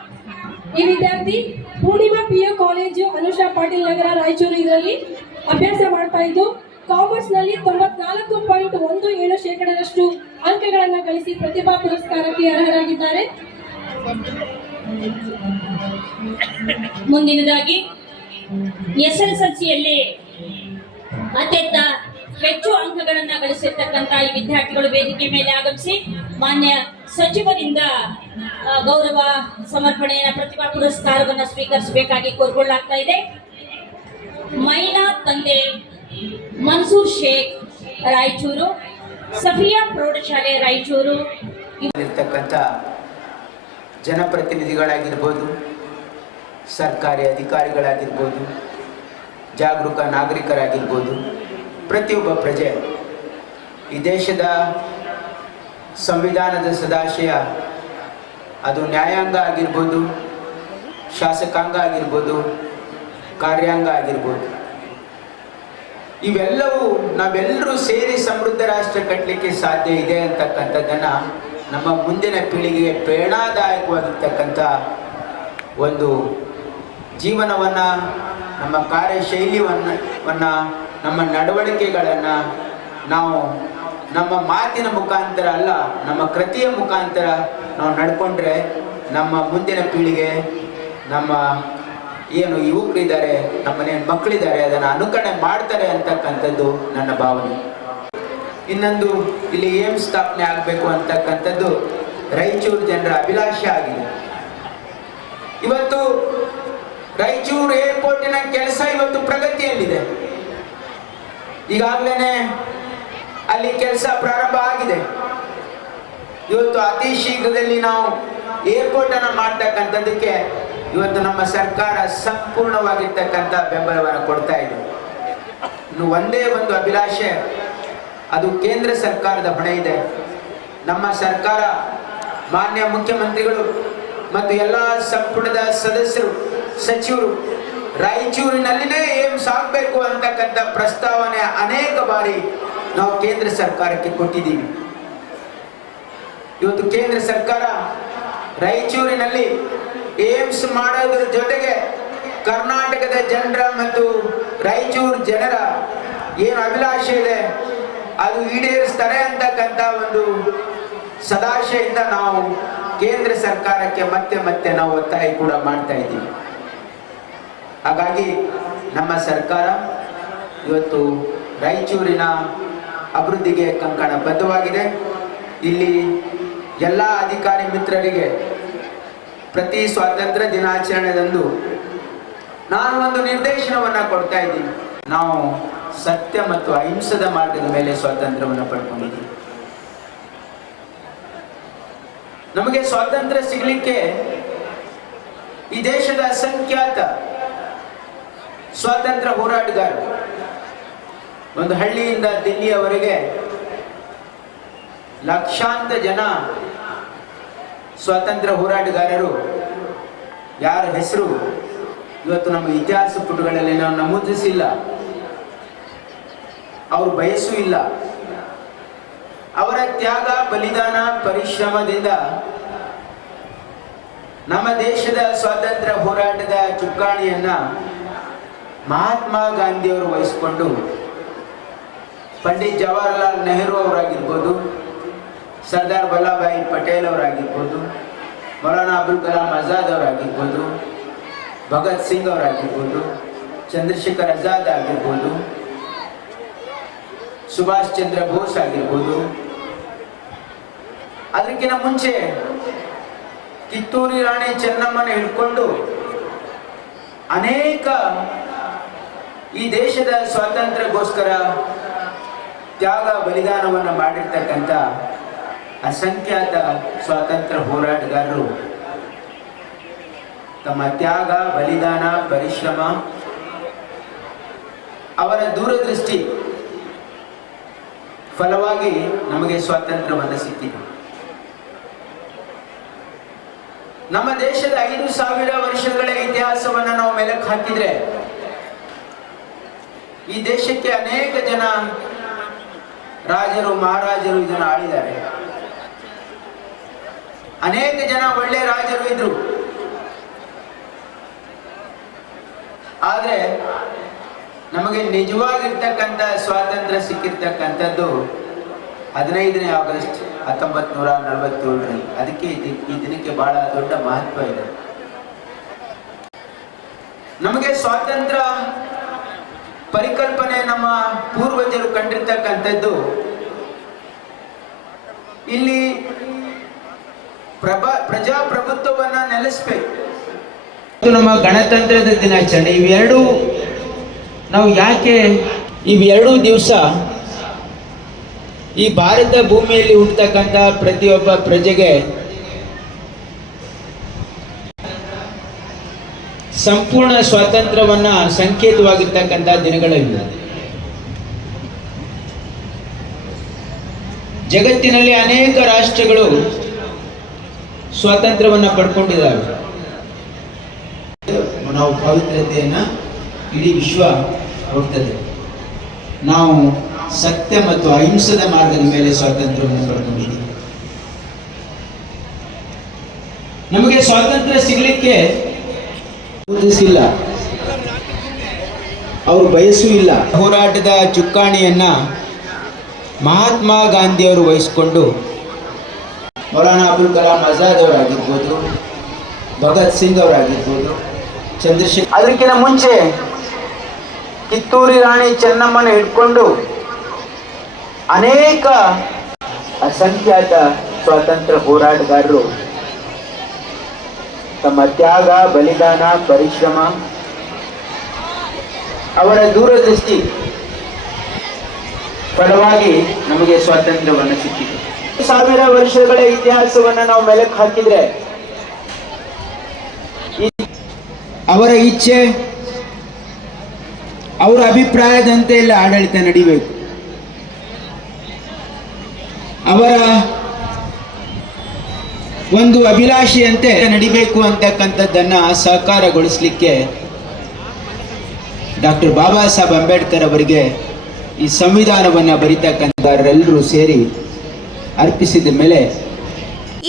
ಈ ವಿದ್ಯಾರ್ಥಿ ಪೂರ್ಣಿಮಾ PU ಕಾಲೇಜು ಅನುಷಾ ಪಾಟೀಲ್ ನಗರ ರಾಯಚೂರು ಇದರಲ್ಲಿ ಅಭ್ಯಾಸ ಮಾಡ್ತಾ ಇದ್ದು ಕಾಮರ್ಸ್ ನಲ್ಲಿ 94.17% ಅಂಕಗಳನ್ನು ಗಳಿಸಿ ಪ್ರತಿಭಾ ಪುರಸ್ಕಾರಕ್ಕೆ ಅರ್ಹರಾಗಿದ್ದಾರೆ. ಮುಂದಿನದಾಗಿ SSLCಯಲ್ಲಿ ಅತ್ಯಂತ ಹೆಚ್ಚು ಅಂಕಗಳನ್ನು ಗಳಿಸಿರ್ತಕ್ಕಂಥ ಈ ವಿದ್ಯಾರ್ಥಿಗಳು ವೇದಿಕೆ ಮೇಲೆ ಆಗಮಿಸಿ ಮಾನ್ಯ ಸಚಿವರಿಂದ ಗೌರವ ಸಮರ್ಪಣೆಯ ಪ್ರತಿಭಾ ಪುರಸ್ಕಾರವನ್ನು ಸ್ವೀಕರಿಸಬೇಕಾಗಿ ಕೋರ್ಕೊಳ್ಳಲಾಗ್ತಾ ಇದೆ. ಮೈನಾ ತಂದೆ ಮನ್ಸೂರ್ ಶೇಖ್ ರಾಯಚೂರು, ಸಫಿಯಾ ಪ್ರೌಢಶಾಲೆ ರಾಯಚೂರು. ಇರ್ತಕ್ಕಂಥ ಜನಪ್ರತಿನಿಧಿಗಳಾಗಿರ್ಬೋದು, ಸರ್ಕಾರಿ ಅಧಿಕಾರಿಗಳಾಗಿರ್ಬೋದು, ಜಾಗರೂಕ ನಾಗರಿಕರಾಗಿರ್ಬೋದು, ಪ್ರತಿಯೊಬ್ಬ ಪ್ರಜೆ ಈ ದೇಶದ ಸಂವಿಧಾನದ ಸದಾಶಯ ಅದು ನ್ಯಾಯಾಂಗ ಆಗಿರ್ಬೋದು, ಶಾಸಕಾಂಗ ಆಗಿರ್ಬೋದು, ಕಾರ್ಯಾಂಗ ಆಗಿರ್ಬೋದು, ಇವೆಲ್ಲವೂ ನಾವೆಲ್ಲರೂ ಸೇರಿ ಸಮೃದ್ಧ ರಾಷ್ಟ್ರ ಕಟ್ಟಲಿಕ್ಕೆ ಸಾಧ್ಯ ಇದೆ ಅಂತಕ್ಕಂಥದ್ದನ್ನು ನಮ್ಮ ಮುಂದಿನ ಪೀಳಿಗೆಗೆ ಪ್ರೇರಣಾದಾಯಕವಾಗಿರ್ತಕ್ಕಂಥ ಒಂದು ಜೀವನವನ್ನು, ನಮ್ಮ ಕಾರ್ಯಶೈಲಿಯನ್ನು, ನಮ್ಮ ನಡವಳಿಕೆಗಳನ್ನು ನಾವು ನಮ್ಮ ಮಾತಿನ ಮುಖಾಂತರ ಅಲ್ಲ, ನಮ್ಮ ಕೃತಿಯ ಮುಖಾಂತರ ನಾವು ನಡ್ಕೊಂಡ್ರೆ ನಮ್ಮ ಮುಂದಿನ ಪೀಳಿಗೆ, ನಮ್ಮ ಏನು ಯುವಕರಿದ್ದಾರೆ, ನಮ್ಮನೇನು ಮಕ್ಕಳಿದ್ದಾರೆ, ಅದನ್ನು ಅನುಕರಣೆ ಮಾಡ್ತಾರೆ ಅಂತಕ್ಕಂಥದ್ದು ನನ್ನ ಭಾವನೆ. ಇನ್ನೊಂದು, ಇಲ್ಲಿ ಏಮ್ಸ್ ಸ್ಥಾಪನೆ ಆಗಬೇಕು ಅಂತಕ್ಕಂಥದ್ದು ರಾಯಚೂರು ಜನರ ಅಭಿಲಾಷೆ ಆಗಿದೆ. ಇವತ್ತು ರಾಯಚೂರು ಏರ್ಪೋರ್ಟಿನ ಕೆಲಸ ಇವತ್ತು ಪ್ರಗತಿಯಲ್ಲಿದೆ. ಈಗಾಗಲೇ ಅಲ್ಲಿ ಕೆಲಸ ಪ್ರಾರಂಭ ಆಗಿದೆ. ಇವತ್ತು ಅತಿ ಶೀಘ್ರದಲ್ಲಿ ನಾವು ಏರ್ಪೋರ್ಟ್ ಅನ್ನು ಮಾಡ್ತಕ್ಕಂಥದ್ದಕ್ಕೆ ಇವತ್ತು ನಮ್ಮ ಸರ್ಕಾರ ಸಂಪೂರ್ಣವಾಗಿರ್ತಕ್ಕಂಥ ಬೆಂಬಲವನ್ನು ಕೊಡ್ತಾ ಇದೆ. ಇನ್ನು ಒಂದೇ ಒಂದು ಅಭಿಲಾಷೆ, ಅದು ಕೇಂದ್ರ ಸರ್ಕಾರದ ಹೊಣೆ ಇದೆ. ನಮ್ಮ ಸರ್ಕಾರ, ಮಾನ್ಯ ಮುಖ್ಯಮಂತ್ರಿಗಳು ಮತ್ತು ಎಲ್ಲ ಸಂಪುಟದ ಸದಸ್ಯರು, ಸಚಿವರು ರಾಯಚೂರಿನಲ್ಲಿನೇ ಏಮ್ಸ್ ಆಗಬೇಕು ಅಂತಕ್ಕಂಥ ಪ್ರಸ್ತಾವನೆ ಅನೇಕ ಬಾರಿ ನಾವು ಕೇಂದ್ರ ಸರ್ಕಾರಕ್ಕೆ ಕೊಟ್ಟಿದ್ದೀವಿ. ಇವತ್ತು ಕೇಂದ್ರ ಸರ್ಕಾರ ರಾಯಚೂರಿನಲ್ಲಿ ಏಮ್ಸ್ ಮಾಡೋದ್ರ ಜೊತೆಗೆ ಕರ್ನಾಟಕದ ಜನರ ಮತ್ತು ರಾಯಚೂರು ಜನರ ಏನು ಅಭಿಲಾಷೆ ಇದೆ ಅದು ಈಡೇರಿಸ್ತಾರೆ ಅಂತಕ್ಕಂಥ ಒಂದು ಸದಾಶೆಯಿಂದ ನಾವು ಕೇಂದ್ರ ಸರ್ಕಾರಕ್ಕೆ ಮತ್ತೆ ನಾವು ಒತ್ತಾಯ ಕೂಡ ಮಾಡ್ತಾ ಇದ್ದೀವಿ. ಹಾಗಾಗಿ ನಮ್ಮ ಸರ್ಕಾರ ಇವತ್ತು ರಾಯಚೂರಿನ ಅಭಿವೃದ್ಧಿಗೆ ಕಂಕಣ ಬದ್ಧವಾಗಿದೆ. ಇಲ್ಲಿ ಎಲ್ಲ ಅಧಿಕಾರಿ ಮಿತ್ರರಿಗೆ ಪ್ರತಿ ಸ್ವಾತಂತ್ರ್ಯ ದಿನಾಚರಣೆದಂದು ನಾನು ಒಂದು ನಿರ್ದೇಶನವನ್ನು ಕೊಡ್ತಾ ಇದ್ದೀನಿ. ನಾವು ಸತ್ಯ ಮತ್ತು ಅಹಿಂಸದ ಮಾರ್ಗದ ಮೇಲೆ ಸ್ವಾತಂತ್ರ್ಯವನ್ನು ಪಡ್ಕೊಂಡಿದ್ದೀವಿ. ನಮಗೆ ಸ್ವಾತಂತ್ರ್ಯ ಸಿಗಲಿಕ್ಕೆ ಈ ದೇಶದ ಅಸಂಖ್ಯಾತ ಸ್ವಾತಂತ್ರ್ಯ ಹೋರಾಟಗಾರರು, ಒಂದು ಹಳ್ಳಿಯಿಂದ ದಿಲ್ಲಿಯವರೆಗೆ ಲಕ್ಷಾಂತರ ಜನ ಸ್ವಾತಂತ್ರ್ಯ ಹೋರಾಟಗಾರರು ಯಾರ ಹೆಸರು ಇವತ್ತು ನಮ್ಮ ಇತಿಹಾಸ ಪುಟಗಳಲ್ಲಿ ನಾವು ನಮೂದಿಸಿಲ್ಲ, ಅವರು ಬಯಸೂ ಇಲ್ಲ. ಅವರ ತ್ಯಾಗ, ಬಲಿದಾನ, ಪರಿಶ್ರಮದಿಂದ ನಮ್ಮ ದೇಶದ ಸ್ವಾತಂತ್ರ್ಯ ಹೋರಾಟದ ಚುಕ್ಕಾಣಿಯನ್ನ ಮಹಾತ್ಮ ಗಾಂಧಿಯವರು ವಹಿಸಿಕೊಂಡು ಪಂಡಿತ್ ಜವಾಹರ್ಲಾಲ್ ನೆಹರು ಅವರಾಗಿರ್ಬೋದು, ಸರ್ದಾರ್ ವಲ್ಲಭಾಯಿ ಪಟೇಲ್ ಅವರಾಗಿರ್ಬೋದು, ಮೌಲಾನಾ ಅಬುಲ್ ಕಲಾಂ ಆಜಾದ್ ಅವರಾಗಿರ್ಬೋದು, ಭಗತ್ ಸಿಂಗ್ ಅವರಾಗಿರ್ಬೋದು, ಚಂದ್ರಶೇಖರ್ ಆಜಾದ್ ಆಗಿರ್ಬೋದು, ಸುಭಾಷ್ ಚಂದ್ರ ಬೋಸ್ ಆಗಿರ್ಬೋದು. ಅದಕ್ಕಿಂತ ಮುಂಚೆ ಕಿತ್ತೂರು ರಾಣಿ ಚೆನ್ನಮ್ಮನ ಹಿಡ್ಕೊಂಡು ಅನೇಕ ಈ ದೇಶದ ಸ್ವಾತಂತ್ರ್ಯಕ್ಕೋಸ್ಕರ ತ್ಯಾಗ ಬಲಿದಾನವನ್ನು ಮಾಡಿರ್ತಕ್ಕಂಥ ಅಸಂಖ್ಯಾತ ಸ್ವಾತಂತ್ರ್ಯ ಹೋರಾಟಗಾರರು ತಮ್ಮ ತ್ಯಾಗ, ಬಲಿದಾನ, ಪರಿಶ್ರಮ, ಅವರ ದೂರದೃಷ್ಟಿ ಫಲವಾಗಿ ನಮಗೆ ಸ್ವಾತಂತ್ರ್ಯವನ್ನು ಸಿಕ್ಕಿದೆ. ನಮ್ಮ ದೇಶದ 5,000 ವರ್ಷಗಳ ಇತಿಹಾಸವನ್ನು ನಾವು ಮೆಲುಕು ಹಾಕಿದ್ರೆ ಈ ದೇಶಕ್ಕೆ ಅನೇಕ ಜನ ರಾಜರು, ಮಹಾರಾಜರು ಇದನ್ನು ಆಳಿದ್ದಾರೆ. ಅನೇಕ ಜನ ಒಳ್ಳೆ ರಾಜರು ಇದ್ರು. ಆದ್ರೆ ನಮಗೆ ನಿಜವಾಗಿರ್ತಕ್ಕಂಥ ಸ್ವಾತಂತ್ರ್ಯ ಸಿಕ್ಕಿರ್ತಕ್ಕಂಥದ್ದು 15ನೇ ಆಗಸ್ಟ್ 1947ರಲ್ಲಿ. ಅದಕ್ಕೆ ಈ ದಿನಕ್ಕೆ ಬಹಳ ದೊಡ್ಡ ಮಹತ್ವ ಇದೆ. ನಮಗೆ ಸ್ವಾತಂತ್ರ್ಯ ಪರಿಕಲ್ಪನೆ ನಮ್ಮ ಪೂರ್ವಜರು ಕಂಡಿರ್ತಕ್ಕಂಥದ್ದು ಇಲ್ಲಿ ಪ್ರಜಾಪ್ರಭುತ್ವವನ್ನ ನೆಲೆಸಬೇಕು. ನಮ್ಮ ಗಣತಂತ್ರದ ದಿನಾಚರಣೆ ಇವೆರಡೂ ನಾವು ಯಾಕೆ ಇವೆರಡೂ ದಿವಸ ಈ ಭಾರತ ಭೂಮಿಯಲ್ಲಿ ಹುಟ್ಟತಕ್ಕಂಥ ಪ್ರತಿಯೊಬ್ಬ ಪ್ರಜೆಗೆ ಸಂಪೂರ್ಣ ಸ್ವಾತಂತ್ರ್ಯವನ್ನ ಸಂಕೇತವಾಗಿರ್ತಕ್ಕಂಥ ದಿನಗಳಿವೆ. ಜಗತ್ತಿನಲ್ಲಿ ಅನೇಕ ರಾಷ್ಟ್ರಗಳು ಸ್ವಾತಂತ್ರ್ಯವನ್ನ ಪಡ್ಕೊಂಡಿದ್ದಾವೆ. ನಾವು ಪವಿತ್ರತೆಯನ್ನ ಇಡೀ ವಿಶ್ವ ಹೋಗ್ತದೆ. ನಾವು ಸತ್ಯ ಮತ್ತು ಅಹಿಂಸದ ಮಾರ್ಗದ ಮೇಲೆ ಸ್ವಾತಂತ್ರ್ಯವನ್ನು ಪಡ್ಕೊಂಡಿದ್ದೀವಿ. ನಮಗೆ ಸ್ವಾತಂತ್ರ್ಯ ಸಿಗಲಿಕ್ಕೆ ಉದ್ದೇಶಿಲ್ಲ, ಅವರು ಬಯಸೂ ಇಲ್ಲ. ಹೋರಾಟದ ಚುಕ್ಕಾಣಿಯನ್ನ ಮಹಾತ್ಮ ಗಾಂಧಿಯವರು ವಹಿಸಿಕೊಂಡು ಮೌಲಾನಾ ಅಬುಲ್ ಕಲಾಂ ಆಜಾದ್ ಅವರಾಗಿರ್ಬೋದು, ಭಗತ್ ಸಿಂಗ್ ಅವರಾಗಿರ್ಬೋದು, ಚಂದ್ರಶೇಖರ್. ಅದಕ್ಕಿಂತ ಮುಂಚೆ ಕಿತ್ತೂರು ರಾಣಿ ಚೆನ್ನಮ್ಮನ ಹಿಡ್ಕೊಂಡು ಅನೇಕ ಅಸಂಖ್ಯಾತ ಸ್ವಾತಂತ್ರ್ಯ ಹೋರಾಟಗಾರರು ತಮ್ಮ ತ್ಯಾಗ, ಬಲಿದಾನ, ಪರಿಶ್ರಮ, ಅವರ ದೂರದೃಷ್ಟಿ ಫಲವಾಗಿ ನಮಗೆ ಸ್ವಾತಂತ್ರ್ಯವನ್ನು ಸಿಕ್ಕಿದೆ. 1000 ವರ್ಷಗಳ ಇತಿಹಾಸವನ್ನು ನಾವು ಮೆಲುಕು ಹಾಕಿದ್ರೆ ಅವರ ಇಚ್ಛೆ, ಅವರ ಅಭಿಪ್ರಾಯದಂತೆ ಎಲ್ಲ ಆಡಳಿತ ನಡಿಬೇಕು. ಅವರ ಒಂದು ಅಭಿಲಾಷೆಯಂತೆ ನಡಿಬೇಕು ಅಂತಕ್ಕಂಥದ್ದನ್ನ ಸಾಕಾರಗೊಳಿಸಲಿಕ್ಕೆ ಡಾಕ್ಟರ್ ಬಾಬಾ ಸಾಹೇಬ್ ಅಂಬೇಡ್ಕರ್ ಅವರಿಗೆ ಈ ಸಂವಿಧಾನವನ್ನು ಬರಿತಕ್ಕಂಥವರೆಲ್ಲರೂ ಸೇರಿ ಅರ್ಪಿಸಿದ ಮೇಲೆ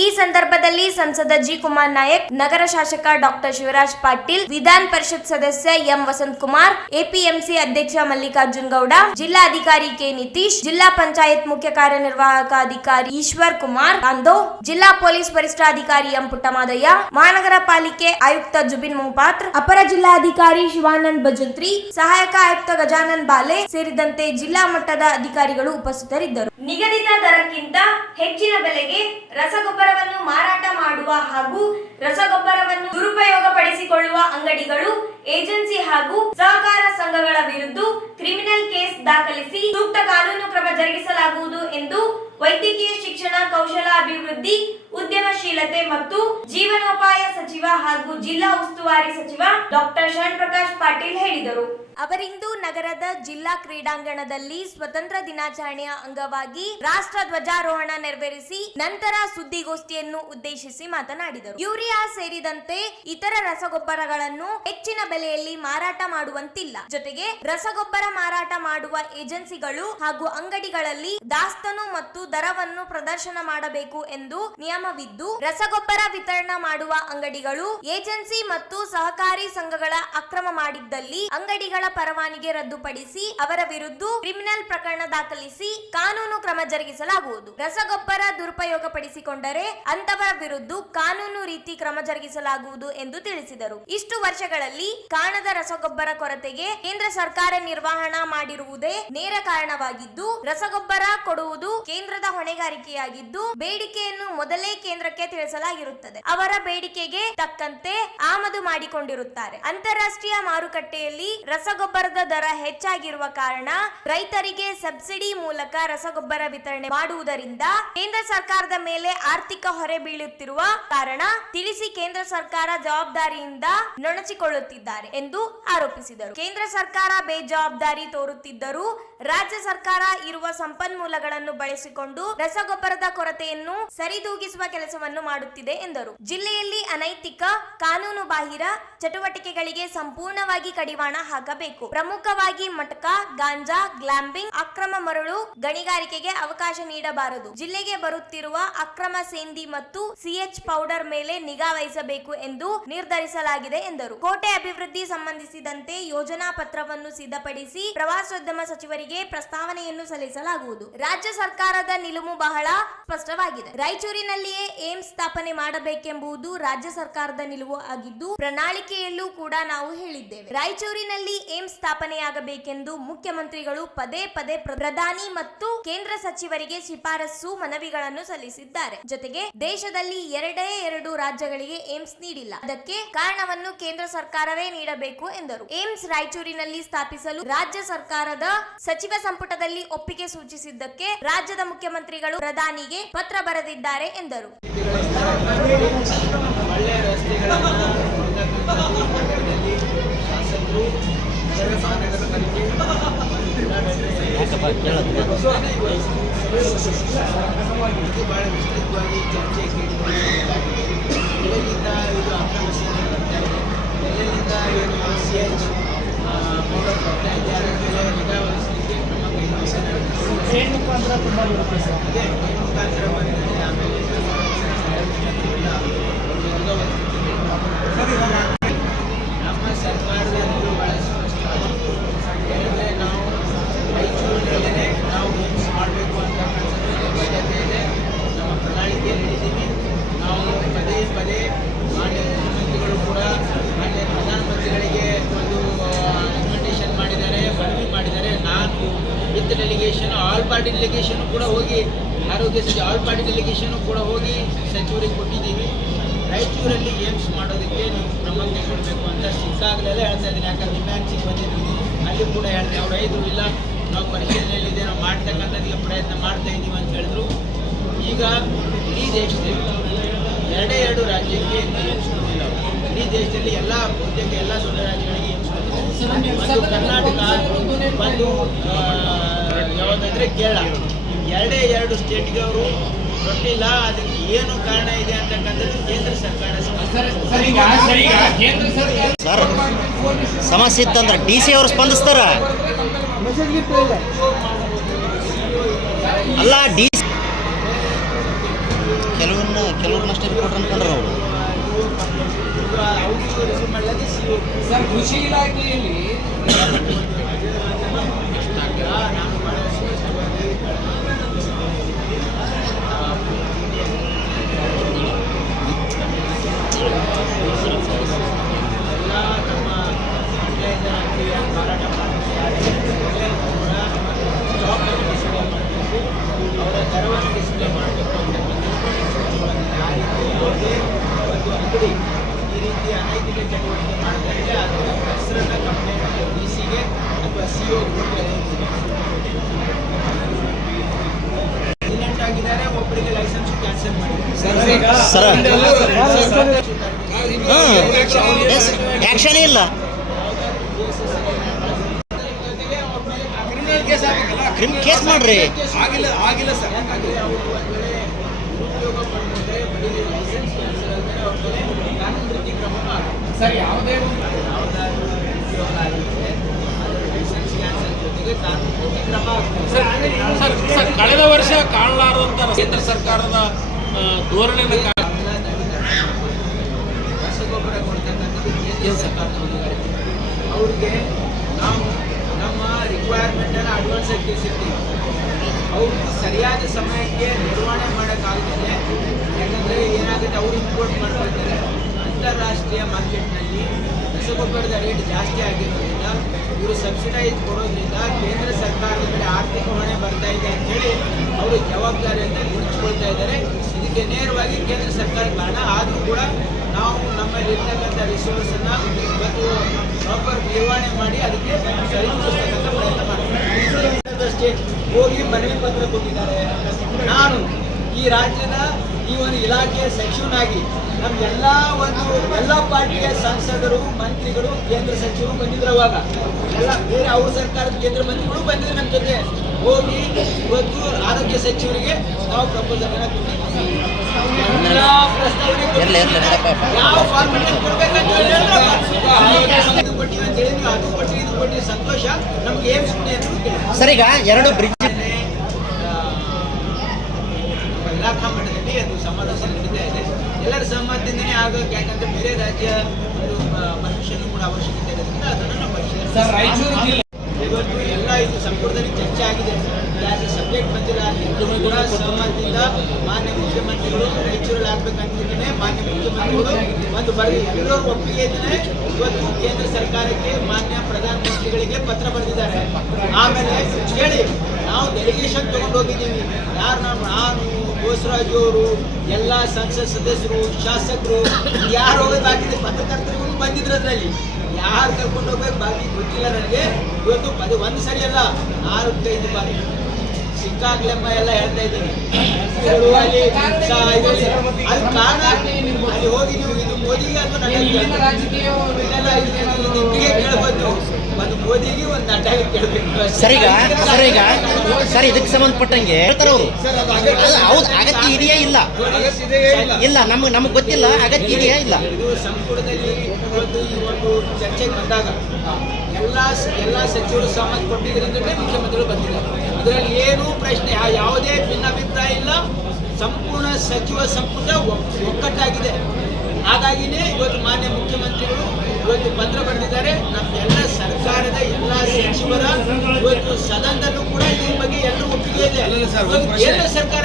ಈ ಸಂದರ್ಭದಲ್ಲಿ ಸಂಸದ ಜಿ ಕುಮಾರ್ ನಾಯಕ್, ನಗರ ಶಾಸಕ ಡಾಕ್ಟರ್ ಶಿವರಾಜ್ ಪಾಟೀಲ್, ವಿಧಾನ ಪರಿಷತ್ ಸದಸ್ಯ ಎಂ ವಸಂತ್ ಕುಮಾರ್, ಎಪಿಎಂಸಿ ಅಧ್ಯಕ್ಷ ಮಲ್ಲಿಕಾರ್ಜುನ್ ಗೌಡ, ಜಿಲ್ಲಾಧಿಕಾರಿ ಕೆ ನಿತೀಶ್, ಜಿಲ್ಲಾ ಪಂಚಾಯತ್ ಮುಖ್ಯ ಕಾರ್ಯನಿರ್ವಾಹಕ ಅಧಿಕಾರಿ ಈಶ್ವರ್ ಕುಮಾರ್ ಬಾಂಧವ್, ಜಿಲ್ಲಾ ಪೊಲೀಸ್ ವರಿಷ್ಠಾಧಿಕಾರಿ ಎಂ ಪುಟ್ಟಮಾದಯ್ಯ, ಮಹಾನಗರ ಪಾಲಿಕೆ ಆಯುಕ್ತ ಜುಬಿನ್ ಮುಂಪಾತ್ರ, ಅಪರ ಜಿಲ್ಲಾಧಿಕಾರಿ ಶಿವಾನಂದ್ ಬಜಂತ್ರಿ, ಸಹಾಯಕ ಆಯುಕ್ತ ಗಜಾನನ್ ಬಾಲೆ ಸೇರಿದಂತೆ ಜಿಲ್ಲಾ ಮಟ್ಟದ ಅಧಿಕಾರಿಗಳು ಉಪಸ್ಥಿತರಿದ್ದರು. ನಿಗದಿತ ದರಕ್ಕಿಂತ ಹೆಚ್ಚಿನ ಬೆಲೆಗೆ ರಸಗೊಬ್ಬರವನ್ನು ಮಾರಾಟ ಮಾಡುವ ಹಾಗೂ ರಸಗೊಬ್ಬರವನ್ನು ದುರುಪಯೋಗಪಡಿಸಿಕೊಳ್ಳುವ ಅಂಗಡಿಗಳು, ಏಜೆನ್ಸಿ ಹಾಗೂ ಸಹಕಾರ ಸಂಘಗಳ ವಿರುದ್ಧ ಕ್ರಿಮಿನಲ್ ಕೇಸ್ ದಾಖಲಿಸಿ ಸೂಕ್ತ ಕಾನೂನು ಕ್ರಮ ಜರುಗಿಸಲಾಗುವುದು ಎಂದು ವೈದ್ಯಕೀಯ ಶಿಕ್ಷಣ, ಕೌಶಲ ಅಭಿವೃದ್ಧಿ, ಉದ್ಯಮಶೀಲತೆ ಮತ್ತು ಜೀವನೋಪಾಯ ಸಚಿವ ಹಾಗೂ ಜಿಲ್ಲಾ ಉಸ್ತುವಾರಿ ಸಚಿವ ಡಾಕ್ಟರ್ ಶರಣಪ್ರಕಾಶ್ ಪಾಟೀಲ್ ಹೇಳಿದರು. ಅವರಿಂದು ನಗರದ ಜಿಲ್ಲಾ ಕ್ರೀಡಾಂಗಣದಲ್ಲಿ ಸ್ವತಂತ್ರ ದಿನಾಚರಣೆಯ ಅಂಗವಾಗಿ ರಾಷ್ಟ್ರ ಧ್ವಜಾರೋಹಣ ನೆರವೇರಿಸಿ ನಂತರ ಸುದ್ದಿಗೋಷ್ಠಿಯನ್ನು ಉದ್ದೇಶಿಸಿ ಮಾತನಾಡಿದರು. ಯೂರಿಯಾ ಸೇರಿದಂತೆ ಇತರ ರಸಗೊಬ್ಬರಗಳನ್ನು ಹೆಚ್ಚಿನ ಬೆಲೆಯಲ್ಲಿ ಮಾರಾಟ ಮಾಡುವಂತಿಲ್ಲ. ಜೊತೆಗೆ ರಸಗೊಬ್ಬರ ಮಾರಾಟ ಮಾಡುವ ಏಜೆನ್ಸಿಗಳು ಹಾಗೂ ಅಂಗಡಿಗಳಲ್ಲಿ ದಾಸ್ತಾನು ಮತ್ತು ದರವನ್ನು ಪ್ರದರ್ಶನ ಮಾಡಬೇಕು ಎಂದು ನಿಯಮವಿದ್ದು, ರಸಗೊಬ್ಬರ ವಿತರಣಾ ಮಾಡುವ ಅಂಗಡಿಗಳು, ಏಜೆನ್ಸಿ ಮತ್ತು ಸಹಕಾರಿ ಸಂಘಗಳ ಅಕ್ರಮ ಮಾಡಿದ್ದಲ್ಲಿ ಅಂಗಡಿಗಳ ಪರವಾನಗಿ ರದ್ದುಪಡಿಸಿ ಅವರ ವಿರುದ್ಧ ಕ್ರಿಮಿನಲ್ ಪ್ರಕರಣ ದಾಖಲಿಸಿ ಕಾನೂನು ಕ್ರಮ ಜರುಗಿಸಲಾಗುವುದು. ರಸಗೊಬ್ಬರ ದುರುಪಯೋಗಪಡಿಸಿಕೊಂಡರೆ ಅಂತವರ ವಿರುದ್ಧ ಕಾನೂನು ರೀತಿ ಕ್ರಮ ಜರುಗಿಸಲಾಗುವುದು ಎಂದು ತಿಳಿಸಿದರು. ಇಷ್ಟು ವರ್ಷಗಳಲ್ಲಿ ಕಾಣದ ರಸಗೊಬ್ಬರ ಕೊರತೆಗೆ ಕೇಂದ್ರ ಸರ್ಕಾರ ನಿರ್ವಹಣಾ ಮಾಡಿರುವುದೇ ನೇರ ಕಾರಣವಾಗಿದ್ದು, ರಸಗೊಬ್ಬರ ಕೊಡುವುದು ಕೇಂದ್ರದ ಹೊಣೆಗಾರಿಕೆಯಾಗಿದ್ದು, ಬೇಡಿಕೆಯನ್ನು ಮೊದಲೇ ಕೇಂದ್ರಕ್ಕೆ ತಿಳಿಸಲಾಗಿರುತ್ತದೆ. ಅವರ ಬೇಡಿಕೆಗೆ ತಕ್ಕಂತೆ ಆಮದು ಮಾಡಿಕೊಂಡಿರುತ್ತಾರೆ. ಅಂತಾರಾಷ್ಟ್ರೀಯ ಮಾರುಕಟ್ಟೆಯಲ್ಲಿ ರಸಗೊಬ್ಬರದ ದರ ಹೆಚ್ಚಾಗಿರುವ ಕಾರಣ ರೈತರಿಗೆ ಸಬ್ಸಿಡಿ ಮೂಲಕ ರಸಗೊಬ್ಬರ ವಿತರಣೆ ಮಾಡುವುದರಿಂದ ಕೇಂದ್ರ ಸರ್ಕಾರದ ಮೇಲೆ ಆರ್ಥಿಕ ಹೊರೆ ಬೀಳುತ್ತಿರುವ ಕಾರಣ ತಿಳಿಸಿ ಕೇಂದ್ರ ಸರ್ಕಾರ ಜವಾಬ್ದಾರಿಯಿಂದ ನೊಣಚಿಕೊಳ್ಳುತ್ತಿದ್ದಾರೆ ಎಂದು ಆರೋಪಿಸಿದರು. ಕೇಂದ್ರ ಸರ್ಕಾರ ಬೇಜವಾಬ್ದಾರಿ ತೋರುತ್ತಿದ್ದರೂ ರಾಜ್ಯ ಸರ್ಕಾರ ಇರುವ ಸಂಪನ್ಮೂಲಗಳನ್ನು ಬಳಸಿಕೊಂಡು ರಸಗೊಬ್ಬರದ ಕೊರತೆಯನ್ನು ಸರಿದೂಗಿಸುವ ಕೆಲಸವನ್ನು ಮಾಡುತ್ತಿದೆ ಎಂದರು. ಜಿಲ್ಲೆಯಲ್ಲಿ ಅನೈತಿಕ, ಕಾನೂನು ಬಾಹಿರ ಚಟುವಟಿಕೆಗಳಿಗೆ ಸಂಪೂರ್ಣವಾಗಿ ಕಡಿವಾಣ ಹಾಕಬೇಕು. ಪ್ರಮುಖವಾಗಿ ಮಟಕ, ಗಾಂಜಾ, ಗ್ಲಾಂಬಿಂಗ್, ಅಕ್ರಮ ಮರಳು ಗಣಿಗಾರಿಕೆಗೆ ಅವಕಾಶ ನೀಡಬಾರದು. ಜಿಲ್ಲೆಗೆ ಬರುತ್ತಿರುವ ಅಕ್ರಮ ಸೇಂದಿ ಮತ್ತು ಸಿಎಚ್ ಪೌಡರ್ ಮೇಲೆ ನಿಗಾ ವಹಿಸಬೇಕು ಎಂದು ನಿರ್ಧರಿಸಲಾಗಿದೆ ಎಂದರು. ಕೋಟೆ ಅಭಿವೃದ್ಧಿ ಸಂಬಂಧಿಸಿದಂತೆ ಯೋಜನಾ ಪತ್ರವನ್ನು ಸಿದ್ಧಪಡಿಸಿ ಪ್ರವಾಸೋದ್ಯಮ ಸಚಿವರಿಗೆ ಪ್ರಸ್ತಾವನೆಯನ್ನು ಸಲ್ಲಿಸಲಾಗುವುದು. ರಾಜ್ಯ ಸರ್ಕಾರದ ನಿಲುವು ಬಹಳ ಸ್ಪಷ್ಟವಾಗಿದೆ. ರಾಯಚೂರಿನಲ್ಲಿಯೇ ಏಮ್ಸ್ ಸ್ಥಾಪನೆ ಮಾಡಬೇಕೆಂಬುದು ರಾಜ್ಯ ಸರ್ಕಾರದ ನಿಲುವು ಆಗಿದ್ದು, ಪ್ರಣಾಳಿಕೆಯಲ್ಲೂ ಕೂಡ ನಾವು ಹೇಳಿದ್ದೇವೆ. ರಾಯಚೂರಿನಲ್ಲಿ ಏಮ್ಸ್ ಸ್ಥಾಪನೆಯಾಗಬೇಕೆಂದು ಮುಖ್ಯಮಂತ್ರಿಗಳು ಪದೇ ಪದೇ ಪ್ರಧಾನಿ ಮತ್ತು ಕೇಂದ್ರ ಸಚಿವರಿಗೆ ಶಿಫಾರಸು ಮನವಿಗಳನ್ನು ಸಲ್ಲಿಸಿದ್ದಾರೆ. ಜೊತೆಗೆ ದೇಶದಲ್ಲಿ 2 ರಾಜ್ಯಗಳಿಗೆ ಏಮ್ಸ್ ನೀಡಿಲ್ಲ. ಅದಕ್ಕೆ ಕಾರಣವನ್ನು ಕೇಂದ್ರ ಸರ್ಕಾರವೇ ನೀಡಬೇಕು ಎಂದರು. ಏಮ್ಸ್ ರಾಯಚೂರಿನಲ್ಲಿ ಸ್ಥಾಪಿಸಲು ರಾಜ್ಯ ಸರ್ಕಾರದ ಸಚಿವ ಸಂಪುಟದಲ್ಲಿ ಒಪ್ಪಿಗೆ ಸೂಚಿಸಿದ್ದಕ್ಕೆ ರಾಜ್ಯದ ಮುಖ್ಯಮಂತ್ರಿಗಳು ಪ್ರಧಾನಿಗೆ ಪತ್ರ ಬರೆದಿದ್ದಾರೆ ಎಂದರು. ಬಹಳ ವಿಸ್ತೃತವಾಗಿ ಚರ್ಚೆ ಎಲ್ಲೆಲ್ಲಿಂದ ಇದು ಆಕ್ರಮಿಸಿದೆ ಎಲ್ಲೆಲ್ಲಿಂದ ಏನು ಸಿಎಚ್ ಪೌಡರ್ ಬರ್ತಾ ಇದೆ ಅದರ ಮೇಲೆ ನಿಗಾ ವಹಿಸಲಿಕ್ಕೆ ಕ್ರಮ ಕೈಗೊಳ್ಳಲಾಗಿದೆ. ಮುಖಾಂತರ ತುಂಬ ಇರುತ್ತೆ ಸರ್. ಅದೇ ಮುಖಾಂತರ ಬಂದಿದೆ. ಆಮೇಲೆ ನಮ್ಮ ಸರ್ಕಾರದ ನಿಲುವು ಬಹಳ ಸ್ಪಷ್ಟವಾಗಿದೆ. ಯಾಕಂದರೆ ನಾವು ರಾಯಚೂರಿನಲ್ಲೇ ನಾವು ಏಮ್ಸ್ ಮಾಡಬೇಕು ಅಂತಕ್ಕಂಥದ್ದು ಬದ್ಧತೆ ಇದೆ. ನಮ್ಮ ಪ್ರಣಾಳಿಕೆಯಲ್ಲಿ ಹೇಳಿದ್ದೀವಿ. ನಾವು ಪದೇ ಪದೇ ಮಾನ್ಯ ಮುಖ್ಯಮಂತ್ರಿಗಳು ಕೂಡ ಮಾನ್ಯ ಪ್ರಧಾನಮಂತ್ರಿಗಳಿಗೆ ಒಂದು ರೆಕಮೆಂಡೇಶನ್ ಮಾಡಿದ್ದಾರೆ, ಮನವಿ ಮಾಡಿದ್ದಾರೆ. ನಾನು ವಿತ್ ಡೆಲಿಗೇಷನ್, ಆಲ್ ಪಾರ್ಟಿ ಡೆಲಿಗೇಷನು ಕೂಡ ಹೋಗಿ, ಆರೋಗ್ಯ ಸಚಿವ ಆಲ್ ಪಾರ್ಟಿ ಡೆಲಿಗೇಷನು ಕೂಡ ಹೋಗಿ ಸಚಿವರಿಗೆ ಕೊಟ್ಟಿದ್ದೀವಿ. ರಾಯಚೂರಲ್ಲಿ ಏಮ್ಸ್ ಮಾಡೋದಕ್ಕೆ ನೀವು ಕ್ರಮ ಕೈಗೊಳ್ಳಬೇಕು ಅಂತ ಸಿಕ್ಕಾಗಲೆಲ್ಲ ಹೇಳ್ತಾ ಇದ್ದೀನಿ. ಯಾಕಂದ್ರೆ ನಿಮ್ಯಾಂಕ್ಸಿಗೆ ಬಂದಿದ್ವಿ, ಅಲ್ಲಿ ಕೂಡ ಹೇಳ್ತೀವಿ. ಅವ್ರು ಐದು ಇಲ್ಲ, ನಾವು ಪರಿಶೀಲನೆಯಲ್ಲಿದೆ, ನಾವು ಮಾಡ್ತಕ್ಕಂಥದ್ದಕ್ಕೆ ಪ್ರಯತ್ನ ಮಾಡ್ತಾ ಇದ್ದೀವಿ ಅಂತ ಹೇಳಿದ್ರು. ಈಗ ಇಡೀ ದೇಶದಲ್ಲಿ 2 ರಾಜ್ಯಕ್ಕೆ ಏಮ್ಸ್ ಕೊಟ್ಟಿಲ್ಲ. ಇಡೀ ದೇಶದಲ್ಲಿ ಎಲ್ಲ ಬಹುತೇಕ ಎಲ್ಲ ದೊಡ್ಡ ರಾಜ್ಯಗಳಿಗೆ ಏಮ್ಸ್ ಕೊಟ್ಟಿದ್ದಾರೆ. ಒಂದು ಕರ್ನಾಟಕ, ಒಂದು ಯಾವುದಂದರೆ ಕೇರಳ. 2 ಸ್ಟೇಟ್ಗೆ ಅವರು ಕೊಟ್ಟಿಲ್ಲ. ಅದಕ್ಕೆ ಏನು ಕಾರಣ ಇದೆ ಅಂತಕ್ಕಂಥದ್ದು ಕೇಂದ್ರ ಸರ್ಕಾರ ಸರ್ ಸಮಸ್ಯೆ ಇತ್ತಂದ್ರೆ DC ಅವರು ಸ್ಪಂದಿಸ್ತಾರ. ಅಲ್ಲ DC ಕೆಲವ್ರನ್ನಷ್ಟೇ ರಿಪೋರ್ಟ್ ಅನ್ಕೊಂಡ್ರೆ ಅವರು ಸರ್ ಕೃಷಿ ಇಲಾಖೆಯಲ್ಲಿ ಮಾರಾಟ ಮಾಡ್ತಾರೆ. ಸರ್ ಆ್ಯಕ್ಷನೇ ಇಲ್ಲ. ಕ್ರಿಮಿನಲ್ ಕೇಸ್ ಆಗಬೇಕಲ್ಲ, ಕ್ರಿಮಿನಲ್ ಕೇಸ್ ಮಾಡ್ರಿ. ಆಗಿಲ್ಲ ಸರ್. ಸರ್ ಯಾವುದೇ ಸರ್ ಕಳೆದ ವರ್ಷ ಕಾಣಲಾರದಂತ ಕೇಂದ್ರ ಸರ್ಕಾರದ ಧೋರಣೆಯನ್ನು ರಸಗೊಬ್ಬರ ಕೊಡ್ತಕ್ಕಂಥದ್ದು ಕೇಂದ್ರ ಸರ್ಕಾರದವರಿಗೆ ಅವ್ರಿಗೆ ನಾವು ನಮ್ಮ ರಿಕ್ವೈರ್ಮೆಂಟನ್ನು ಅಡ್ವಾನ್ಸಾಗಿ ತಿಳಿಸಿರ್ತೀವಿ. ಅವರು ಸರಿಯಾದ ಸಮಯಕ್ಕೆ ನಿರ್ವಹಣೆ ಮಾಡೋಕ್ಕಾಗ್ತದೆ. ಯಾಕಂದರೆ ಏನಾಗುತ್ತೆ, ಅವರು ಇಂಪೋರ್ಟ್ ಮಾಡ್ಕೊಳ್ತಾರೆ. ಅಂತಾರಾಷ್ಟ್ರೀಯ ಮಾರ್ಕೆಟ್ನಲ್ಲಿ ರಸಗೊಬ್ಬರದ ರೇಟ್ ಜಾಸ್ತಿ ಆಗಿರೋದ್ರಿಂದ ಇವರು ಸಬ್ಸಿಡೈಸ್ ಕೊಡೋದ್ರಿಂದ ಕೇಂದ್ರ ಸರ್ಕಾರದ ಮೇಲೆ ಆರ್ಥಿಕ ಹೊಣೆ ಬರ್ತಾ ಇದೆ ಅಂತೇಳಿ ಅವರು ಜವಾಬ್ದಾರಿಯನ್ನು ಗುರುತಿಸ್ಕೊಳ್ತಾ ಇದ್ದಾರೆ. ಇದಕ್ಕೆ ನೇರವಾಗಿ ಕೇಂದ್ರ ಸರ್ಕಾರ ಕಾರಣ. ಆದರೂ ಕೂಡ ನಾವು ನಮ್ಮಲ್ಲಿ ಇರ್ತಕ್ಕಂಥ ರಿಸೋರ್ಸನ್ನು ಮತ್ತು ಪ್ರಾಪರ್ ನಿರ್ವಹಣೆ ಮಾಡಿ ಅದಕ್ಕೆ ಸರಿದೂಗಿಸ್ತಕ್ಕಂಥ ಪ್ರಯತ್ನ ಮಾಡ್ತೀವಿ. ಹೋಗಿ ಮನವಿ ಪತ್ರ ಕೊಟ್ಟಿದ್ದಾರೆ. ನಾನು ಈ ರಾಜ್ಯದ ಈ ಒಂದು ಇಲಾಖೆಯ ಸಚಿವನಾಗಿ ಎಲ್ಲ ಪಾರ್ಟಿಯ ಸಂಸದರು, ಮಂತ್ರಿಗಳು, ಕೇಂದ್ರ ಸಚಿವರು ಬಂದಿದ್ರು. ಅವಾಗ ಎಲ್ಲ ಬೇರೆ ಅವ್ರ ಸರ್ಕಾರದ ಕೇಂದ್ರ ಮಂತ್ರಿಗಳು ಬಂದಿದ್ರು ನಮ್ಮ ಜೊತೆ. ಹೋಗಿ ಇವತ್ತು ಆರೋಗ್ಯ ಸಚಿವರಿಗೆ ನಾವು ಪ್ರಪೋಸಲ್ ಕೊಟ್ಟಿದ್ದೀವಿ. ಎಲ್ಲ ಪ್ರಸ್ತಾವನೆ ಯಾವ ಫಾರ್ಮೆಟ್ ಕೊಡ್ಬೇಕಂತ ಕೊಟ್ಟಿವಿ ಅಂತ ಹೇಳಿ ನೀವು ಅದು ಕೊಟ್ಟಿವಿ ಇದು ಕೊಟ್ಟಿವಿ ಸಂತೋಷ. ನಮ್ಗೆ ಏನು ಸುಮ್ಮನೆ ಅಂತ ಸರ್ ಈಗ 2 ಬ್ರಿಡ್ಜ್ ಇಲಾಖಾ ಮಟ್ಟದಲ್ಲಿ ಅದು ಸಮಾವೇಶ ನಡೀತಾ ಇದೆ. ಎಲ್ಲರ ಸಹಮತದಿಂದನೇ ಆಗೋಕೆ, ಯಾಕಂದ್ರೆ ಬೇರೆ ರಾಜ್ಯ ಪರ್ಮಿಷನ್ ಕೂಡ ಅವಶ್ಯಕತೆ ಇರೋದ್ರಿಂದ ಅದನ್ನು ನಾವು ಪರಿಶೀಲಿಸ್ತೀವಿ. ಇವತ್ತು ಎಲ್ಲ ಇದು ಸಂಪುಟದಲ್ಲಿ ಚರ್ಚೆ ಆಗಿದೆ. ಯಾರು ಸಬ್ಜೆಕ್ಟ್ ಬಂದಿಲ್ಲ ಎಲ್ಲರೂ ಕೂಡ ಸಹಮತದಿಂದ ಮಾನ್ಯ ಮುಖ್ಯಮಂತ್ರಿಗಳು ರಾಯಚೂರಲ್ಲಿ ಆಗ್ಬೇಕಂತಿದ್ದೇನೆ. ಮಾನ್ಯ ಮುಖ್ಯಮಂತ್ರಿಗಳು ಒಂದು ಬರೆದು ಎಲ್ಲರೂ ಒಪ್ಪಿಗೆ ಇದ್ದೇನೆ. ಇವತ್ತು ಕೇಂದ್ರ ಸರ್ಕಾರಕ್ಕೆ ಮಾನ್ಯ ಪ್ರಧಾನಮಂತ್ರಿಗಳಿಗೆ ಪತ್ರ ಬರೆದಿದ್ದಾರೆ. ಆಮೇಲೆ ಹೇಳಿ ನಾವು ಡೆಲಿಗೇಷನ್ ತಗೊಂಡು ಹೋಗಿದ್ದೀವಿ. ಯಾರು ನಾನು ಬೋಸರಾಜು ಅವರು, ಎಲ್ಲ ಸಂಸತ್ ಸದಸ್ಯರು, ಶಾಸಕರು ಯಾರು ಹೋಗೋದು ಬಾಕಿದೆ. ಪತ್ರಕರ್ತರಿಗೂ ಬಂದಿದ್ರು. ಅದರಲ್ಲಿ ಯಾರು ಕರ್ಕೊಂಡು ಹೋಗ್ಬೇಕು ಬಾಕಿ ಗೊತ್ತಿಲ್ಲ ನನಗೆ. ಇವತ್ತು ಒಂದು ಸರಿ ಅಲ್ಲ 4-5 ಬಾರಿ ಸಿಕ್ಕಾಗ್ಲೆಮ್ಮ ಎಲ್ಲ ಹೇಳ್ತಾ ಇದ್ದೀನಿ. ಅಲ್ಲಿ ಕಾರಣ ಅಲ್ಲಿ ಹೋಗಿ ನೀವು ಇದು ಮೋದಿಗೆ ಅಥವಾ ನಿಮಗೆ ಕೇಳಬಹುದು. ಒಂದು ಮೋದಿಗೆ ಒಂದು ನಡ್ಡಾಗಿ ಕೇಳಬೇಕು. ಸರ್ ಇದಕ್ಕೆ ಸಂಬಂಧಪಟ್ಟಂಗೆ ಹೇಳ್ತಾರೆ ಅವರು. ಹೌದು, ಅಗತ್ಯ ಇದೆಯಾ ಇಲ್ಲ ಇಲ್ಲ ನಮಗೆ ಗೊತ್ತಿಲ್ಲ. ಅಗತ್ಯ ಇದೆಯಾ ಇಲ್ಲ. ಇದು ಸಂಪುಟದಲ್ಲಿ ಈ ಒಂದು ಚರ್ಚೆಗೆ ಬಂದಾಗ ಎಲ್ಲ ಸಚಿವರು ಸಹಮತ ಕೊಟ್ಟಿದ್ದರಿಂದ ಮುಖ್ಯಮಂತ್ರಿಗಳು ಬಂದಿದ್ದಾರೆ. ಇದರಲ್ಲಿ ಏನೂ ಪ್ರಶ್ನೆ, ಯಾವುದೇ ಭಿನ್ನಾಭಿಪ್ರಾಯ ಇಲ್ಲ. ಸಂಪೂರ್ಣ ಸಚಿವ ಸಂಪುಟ ಒಕ್ಕಟ್ಟಾಗಿದೆ. ಹಾಗಾಗಿನೇ ಇವತ್ತು ಮಾನ್ಯ ಮುಖ್ಯಮಂತ್ರಿಗಳು ಇವತ್ತು ಪತ್ರ ಬರೆದಿದ್ದಾರೆ. ನಮ್ಮೆಲ್ಲ ಸರ್ಕಾರದ ಎಲ್ಲ ಸಚಿವರ ಇವತ್ತು ಸದನದಲ್ಲೂ ಕೂಡ ಈ ಬಗ್ಗೆ ಎಲ್ಲರೂ ಒಪ್ಪಿಗೆ ಇದೆ. ಕೇಂದ್ರ ಸರ್ಕಾರ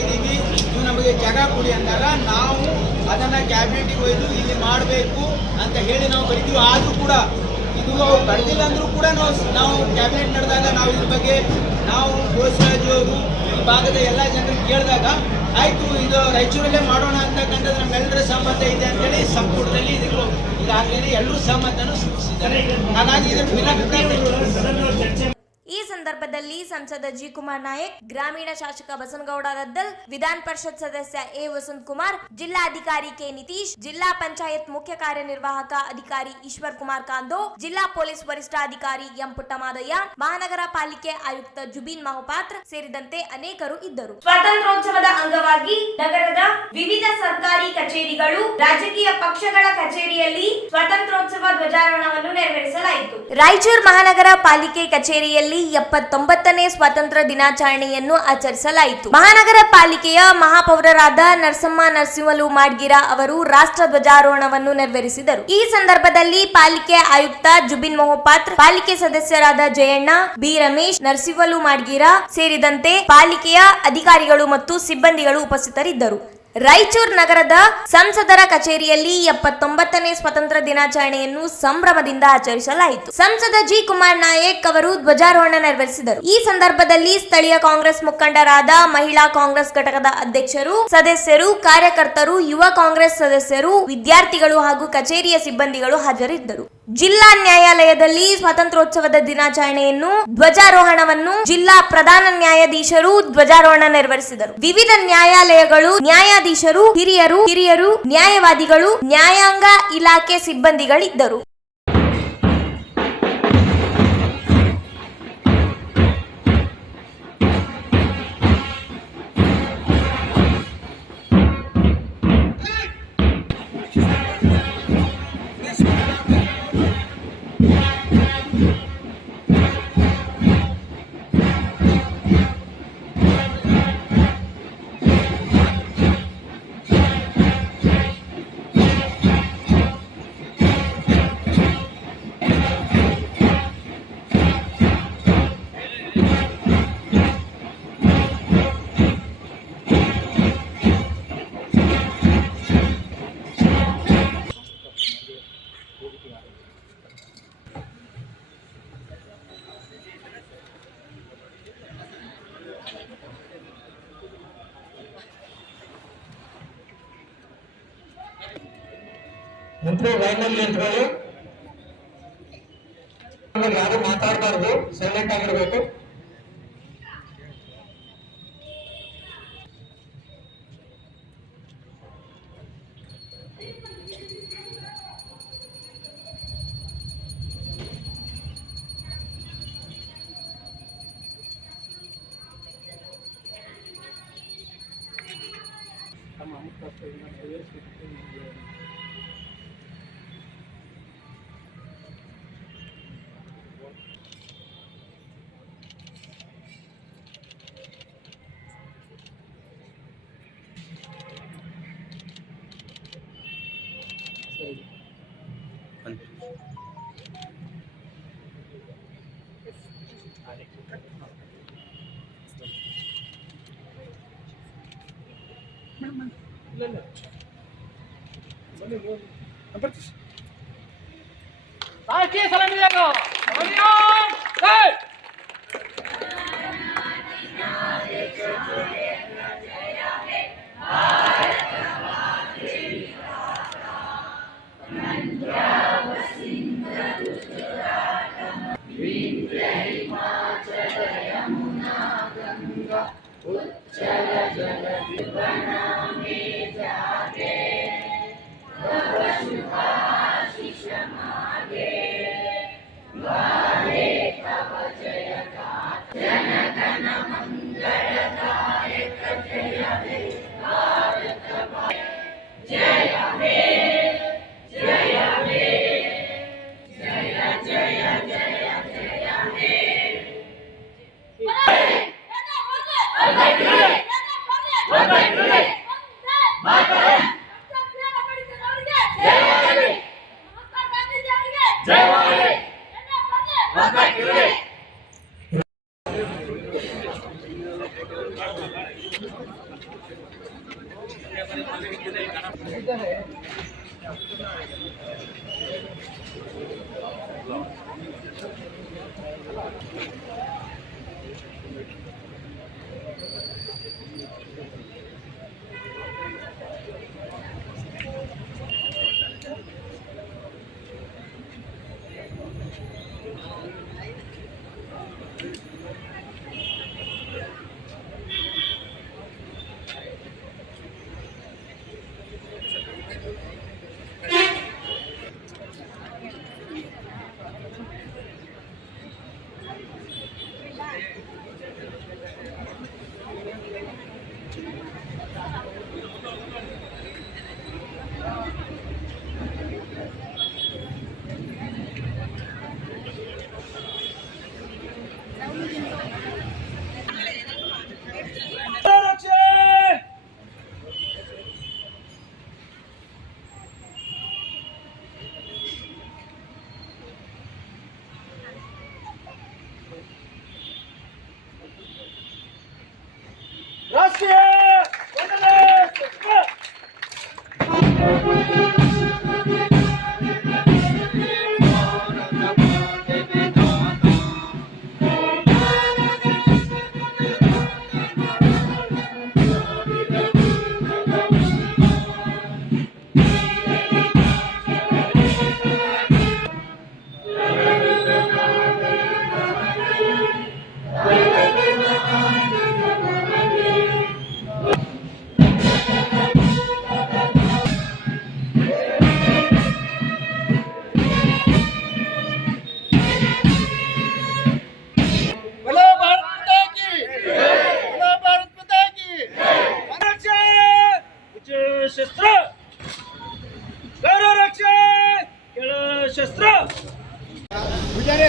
ಇದ್ದೀವಿ, ನೀವು ನಮಗೆ ಜಾಗ ಕೊಡಿ ಅಂದಾಗ ನಾವು ಅದನ್ನು ಕ್ಯಾಬಿನೆಟ್ಗೆ ಒಯ್ದು ಇಲ್ಲಿ ಮಾಡಬೇಕು ಅಂತ ಹೇಳಿ ನಾವು ಬರೀತೀವಿ. ಆದರೂ ಕೂಡ ಇದು ಅವ್ರು ಬರೆದಿಲ್ಲ ಅಂದರೂ ಕೂಡ ನಾವು ಕ್ಯಾಬಿನೆಟ್ ನಡೆದಾಗ ನಾವು ಇದ್ರ ಬಗ್ಗೆ ನಾವು ಬೋಸರಾಜು ಅವರು ಈ ಭಾಗದ ಎಲ್ಲ ಜನರಿಗೆ ಕೇಳಿದಾಗ ಆಯಿತು ಇದು ರಾಯಚೂರಲ್ಲೇ ಮಾಡೋಣ ಅಂತಕ್ಕಂಥದ್ದು ನಮ್ಮೆಲ್ಲರ ಸಹಮತ ಇದೆ ಅಂತೇಳಿ ಸಂಪುಟದಲ್ಲಿ ಇದಕ್ಕೆ ಈಗಾಗಲೇ ಎಲ್ಲರೂ ಸಹಮತನೂ ಸೂಚಿಸಿದ್ದಾರೆ. ಹಾಗಾಗಿ ಇದನ್ನು ಭಿನ್ನಾಭಿಪ್ರಾಯ. ಈ ಸಂದರ್ಭದಲ್ಲಿ ಸಂಸದ ಜಿ ಕುಮಾರ್ ನಾಯಕ್, ಗ್ರಾಮೀಣ ಶಾಸಕ ಬಸನಗೌಡ ರದ್ದಲ್, ವಿಧಾನ ಪರಿಷತ್ ಸದಸ್ಯ ಎ ವಸಂತ್ ಕುಮಾರ್, ಜಿಲ್ಲಾಧಿಕಾರಿ ಕೆ ನಿತೀಶ್, ಜಿಲ್ಲಾ ಪಂಚಾಯತ್ ಮುಖ್ಯ ಕಾರ್ಯನಿರ್ವಾಹಕ ಅಧಿಕಾರಿ ಈಶ್ವರ್ ಕುಮಾರ್ ಕಾಂದೋ, ಜಿಲ್ಲಾ ಪೊಲೀಸ್ ವರಿಷ್ಠಾಧಿಕಾರಿ ಎಂ ಪುಟ್ಟಮಾದಯ್ಯ, ಮಹಾನಗರ ಪಾಲಿಕೆ ಆಯುಕ್ತ ಜುಬಿನ್ ಮಹಪಾತ್ರ ಸೇರಿದಂತೆ ಅನೇಕರು ಇದ್ದರು. ಸ್ವಾತಂತ್ರ್ಯೋತ್ಸವದ ಅಂಗವಾಗಿ ನಗರದ ವಿವಿಧ ಸರ್ಕಾರಿ ಕಚೇರಿಗಳು, ರಾಜಕೀಯ ಪಕ್ಷಗಳ ಕಚೇರಿಯಲ್ಲಿ ಸ್ವಾತಂತ್ರ್ಯೋತ್ಸವ ಧ್ವಜಾರೋಹಣವನ್ನು ನೆರವೇರಿಸಲಾಯಿತು. ರಾಯಚೂರು ಮಹಾನಗರ ಪಾಲಿಕೆ ಕಚೇರಿಯಲ್ಲಿ 79ನೇ ಸ್ವಾತಂತ್ರ್ಯ ದಿನಾಚರಣೆಯನ್ನು ಆಚರಿಸಲಾಯಿತು. ಮಹಾನಗರ ಪಾಲಿಕೆಯ ಮಹಾಪೌರರಾದ ನರಸಮ್ಮ ನರಸಿಂಹಲು ಮಾಡ್ಗಿರ ಅವರು ರಾಷ್ಟ್ರ ಧ್ವಜಾರೋಹಣವನ್ನು ನೆರವೇರಿಸಿದರು. ಈ ಸಂದರ್ಭದಲ್ಲಿ ಪಾಲಿಕೆ ಆಯುಕ್ತ ಜುಬಿನ್ ಮೊಹಪಾತ್ರ, ಪಾಲಿಕೆ ಸದಸ್ಯರಾದ ಜಯಣ್ಣ, ಬಿ ರಮೇಶ್, ನರಸಿಂಹಲು ಮಾಡ್ಗಿರ ಸೇರಿದಂತೆ ಪಾಲಿಕೆಯ ಅಧಿಕಾರಿಗಳು ಮತ್ತು ಸಿಬ್ಬಂದಿಗಳು ಉಪಸ್ಥಿತರಿದ್ದರು. ರಾಯಚೂರು ನಗರದ ಸಂಸದರ ಕಚೇರಿಯಲ್ಲಿ 79ನೇ ಸ್ವಾತಂತ್ರ್ಯ ದಿನಾಚರಣೆಯನ್ನು ಸಂಭ್ರಮದಿಂದ ಆಚರಿಸಲಾಯಿತು. ಸಂಸದ ಜಿ ಕುಮಾರ್ ನಾಯಕ್ ಅವರು ಧ್ವಜಾರೋಹಣ ನೆರವೇರಿಸಿದರು. ಈ ಸಂದರ್ಭದಲ್ಲಿ ಸ್ಥಳೀಯ ಕಾಂಗ್ರೆಸ್ ಮುಖಂಡರಾದ ಮಹಿಳಾ ಕಾಂಗ್ರೆಸ್ ಘಟಕದ ಅಧ್ಯಕ್ಷರು, ಸದಸ್ಯರು, ಕಾರ್ಯಕರ್ತರು, ಯುವ ಕಾಂಗ್ರೆಸ್ ಸದಸ್ಯರು, ವಿದ್ಯಾರ್ಥಿಗಳು ಹಾಗೂ ಕಚೇರಿಯ ಸಿಬ್ಬಂದಿಗಳು ಹಾಜರಿದ್ದರು. ಜಿಲ್ಲಾ ನ್ಯಾಯಾಲಯದಲ್ಲಿ ಸ್ವಾತಂತ್ರ್ಯೋತ್ಸವದ ದಿನಾಚರಣೆಯನ್ನು ಧ್ವಜಾರೋಹಣವನ್ನು ಜಿಲ್ಲಾ ಪ್ರಧಾನ ನ್ಯಾಯಾಧೀಶರು ಧ್ವಜಾರೋಹಣ ನೆರವೇರಿಸಿದರು. ವಿವಿಧ ನ್ಯಾಯಾಲಯಗಳು ನ್ಯಾಯಾಧೀಶರು, ಹಿರಿಯರು, ನ್ಯಾಯವಾದಿಗಳು, ನ್ಯಾಯಾಂಗ ಇಲಾಖೆ ಸಿಬ್ಬಂದಿಗಳಿದ್ದರು. ನಿಂತ್ರೆ ಲೈನಲ್ಲಿ ನಿಂತ್ಕೊಳ್ಳಿ. ಯಾರು ಮಾತಾಡಬಾರ್ದು, ಸೈಲೆಂಟ್ ಆಗಿರ್ಬೇಕು. राष्ट्रीय सलामी देगा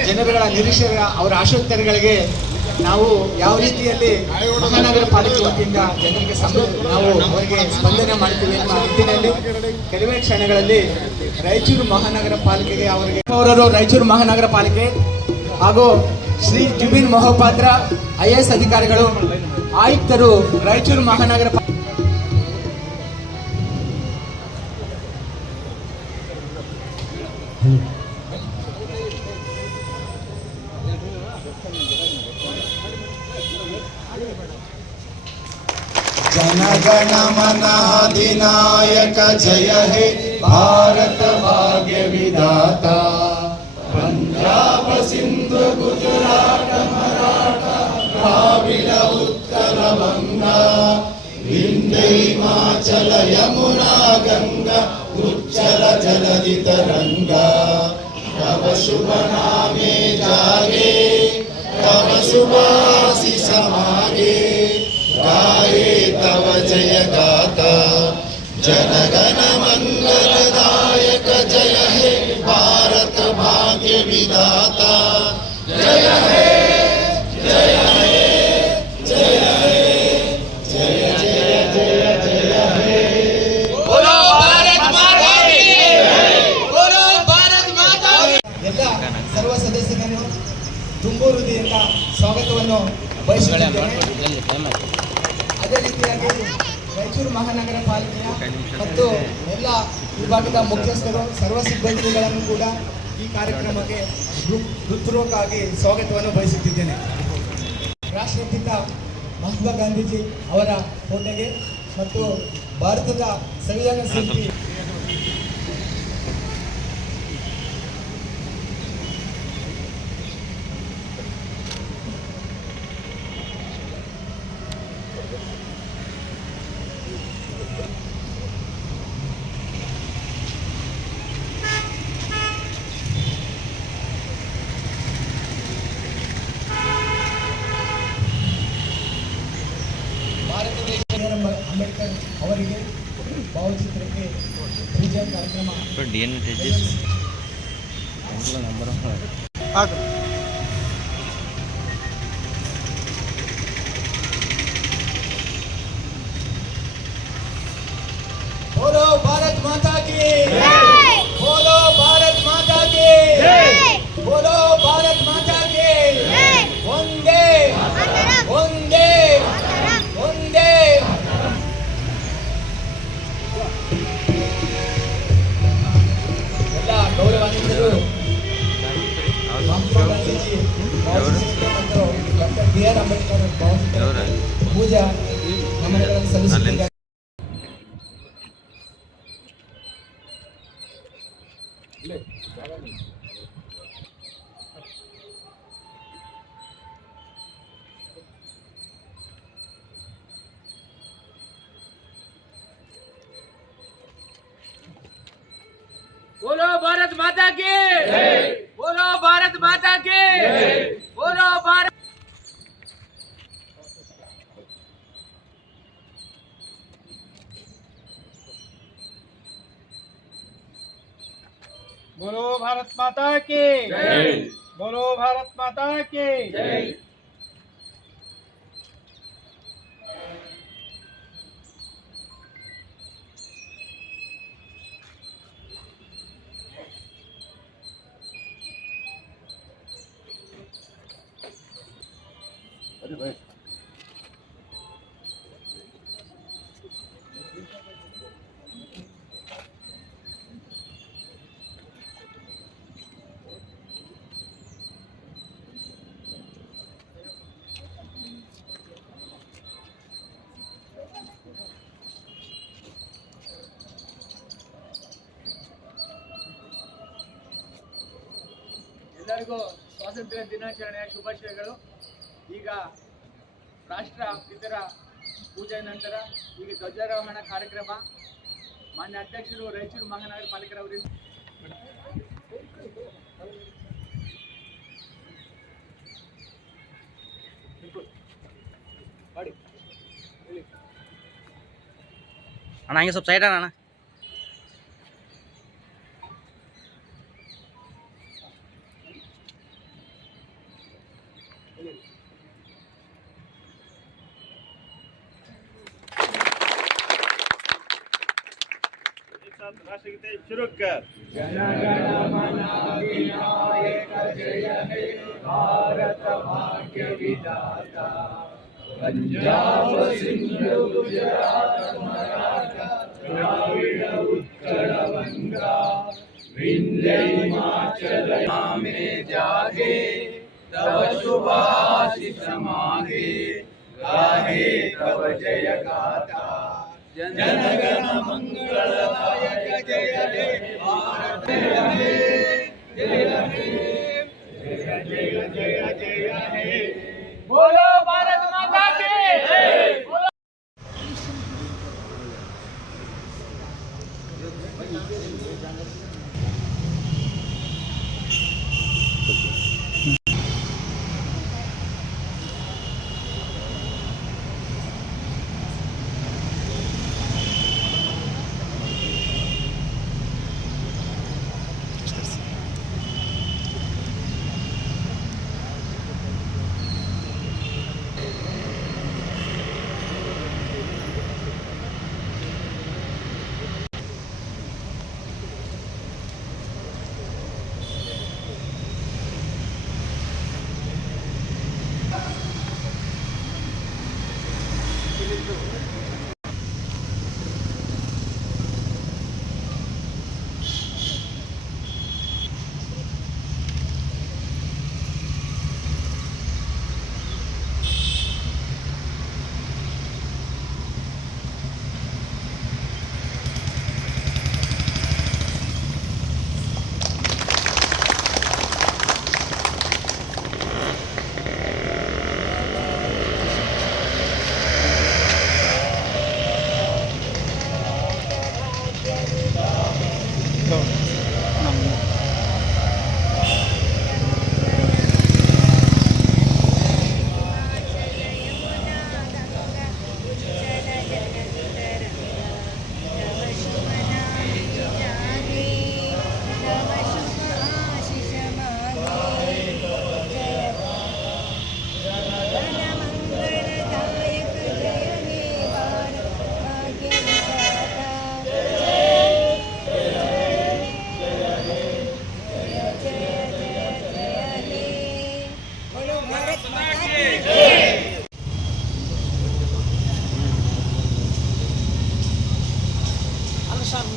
ಜನಗಳ ನಿರೀಕ್ಷೆ ಅವರ ಆಶೋತ್ತರಗಳಿಗೆ ನಾವು ಯಾವ ರೀತಿಯಲ್ಲಿ ಮಹಾನಗರ ಪಾಲಿಕೆ ವತಿಯಿಂದ ಜನರಿಗೆ ನಾವು ಅವರಿಗೆ ಸ್ಪಂದನೆ ಮಾಡ್ತೀವಿ ಅನ್ನೋ ನಿಟ್ಟಿನಲ್ಲಿ ಕೆಲವೇ ಕ್ಷಣಗಳಲ್ಲಿ ರಾಯಚೂರು ಮಹಾನಗರ ಪಾಲಿಕೆಗೆ ಅವರಿಗೆ ರಾಯಚೂರು ಮಹಾನಗರ ಪಾಲಿಕೆ ಹಾಗೂ ಶ್ರೀ ಜುಬಿನ್ ಮೊಹಪಾತ್ರ IAS ಅಧಿಕಾರಿಗಳು ಆಯುಕ್ತರು ರಾಯಚೂರು ಮಹಾನಗರ जनगण मन अधिनायक जय हे भारत भाग्य विधाता पंजाब सिंधु गुजरात मराठा द्राविड उत्कल बंगा विंध्य हिमाचल यमुना गंगा उच्चल जलधि तरंगा तव शुभ नामे जागे तव शुभ आशीष मागे गाये तव जय गाता जनगण मंगलदायक जय हे भारत भाग्य विधाता जय हे जय हे जय हे जय जय जय जय हे बोलो भारत माता की बोलो भारत माता की ಎಲ್ಲ ಸರ್ವ ಸದಸ್ಯರನ್ನು ತುಂಬು ಹೃದಯದಿಂದ ಸ್ವಾಗತವನ್ನು ಬಯಸುತ್ತೇನೆ. ಅದೇ ರೀತಿಯಾಗಿ ರಾಯಚೂರು ಮಹಾನಗರ ಪಾಲಿಕೆಯ ಮತ್ತು ಎಲ್ಲ ವಿಭಾಗದ ಮುಖ್ಯಸ್ಥರು ಸರ್ವ ಸಿಬ್ಬಂದಿಗಳನ್ನು ಕೂಡ ಈ ಕಾರ್ಯಕ್ರಮಕ್ಕೆ ಹೃತ್ಪೂರ್ವಕವಾಗಿ ಸ್ವಾಗತವನ್ನು ಬಯಸುತ್ತಿದ್ದೇನೆ. ರಾಷ್ಟ್ರಪಿತ ಮಹಾತ್ಮ ಗಾಂಧೀಜಿ ಅವರ ಫೋಟೋಗೆ ಮತ್ತು ಭಾರತದ ಸಂವಿಧಾನ ಶಿಲ್ಪಿ ಅಂಬೇಡ್ಕರ್ ಅವರಿಗೆ ಭಾವಚಿತ್ರಕ್ಕೆ ಪೂಜಾ ಕಾರ್ಯಕ್ರಮ बोलो भारत माता की बोलो भारत माता की बोलो भारत माता की वंदे वंदे वंदे ಎಲ್ಲ ಗೌರವಾನ್ವಿತರು ಮಹಾತ್ಮ ಗಾಂಧೀಜಿ ಭಾವಚಿತ್ರ ಮತ್ತು ಡಾಕ್ಟರ್ BR ಅಂಬೇಡ್ಕರ್ ಭಾವಚಿತ್ರ ಪೂಜಾ ನಮನಗಳನ್ನು ಸಲ್ಲಿಸುತ್ತಿದ್ದಾರೆ. बोलो भारत माता की बोलो भारत माता की बोलो भारत बोलो भारत माता की बोलो भारत माता की ಎಲ್ಲರಿಗೂ ಸ್ವಾತಂತ್ರ್ಯ ದಿನಾಚರಣೆಯ ಶುಭಾಶಯಗಳು. ಈಗ ರಾಷ್ಟ್ರ ಪಿತರ ಪೂಜೆ ನಂತರ ಈಗ ಧ್ವಜಾರೋಹಣ ಕಾರ್ಯಕ್ರಮ ಮಾನ್ಯ ಅಧ್ಯಕ್ಷರು ರಾಯಚೂರು ಮಹಾನಗರ ಪಾಲಿಕೆಯವರಿಂದ ಅಣ್ಣ ಹಂಗೆ ಸ್ವಲ್ಪ ಸೈಡ್ ಅಣ್ಣ. राष्ट्रगीते शुरू कर। जनगणमनाधिनायक जय हे भारत भाग्य विधाता पंजाब सिंध गुजरात मराठा द्राविड उत्कल गंगा विंध्य हिमाचल में जागे तव शुभाशिष मागे गाहे तव जय गाथा जनगण मंगलदायक जय हे भारत जय हे जय हे जय जय जय जय हे बोलो भारत माता की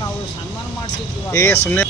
ನಾವು ಸನ್ಮಾನ ಮಾಡ್ತಿದ್ವಿ ಏ ಸುಮ್ಮನೆ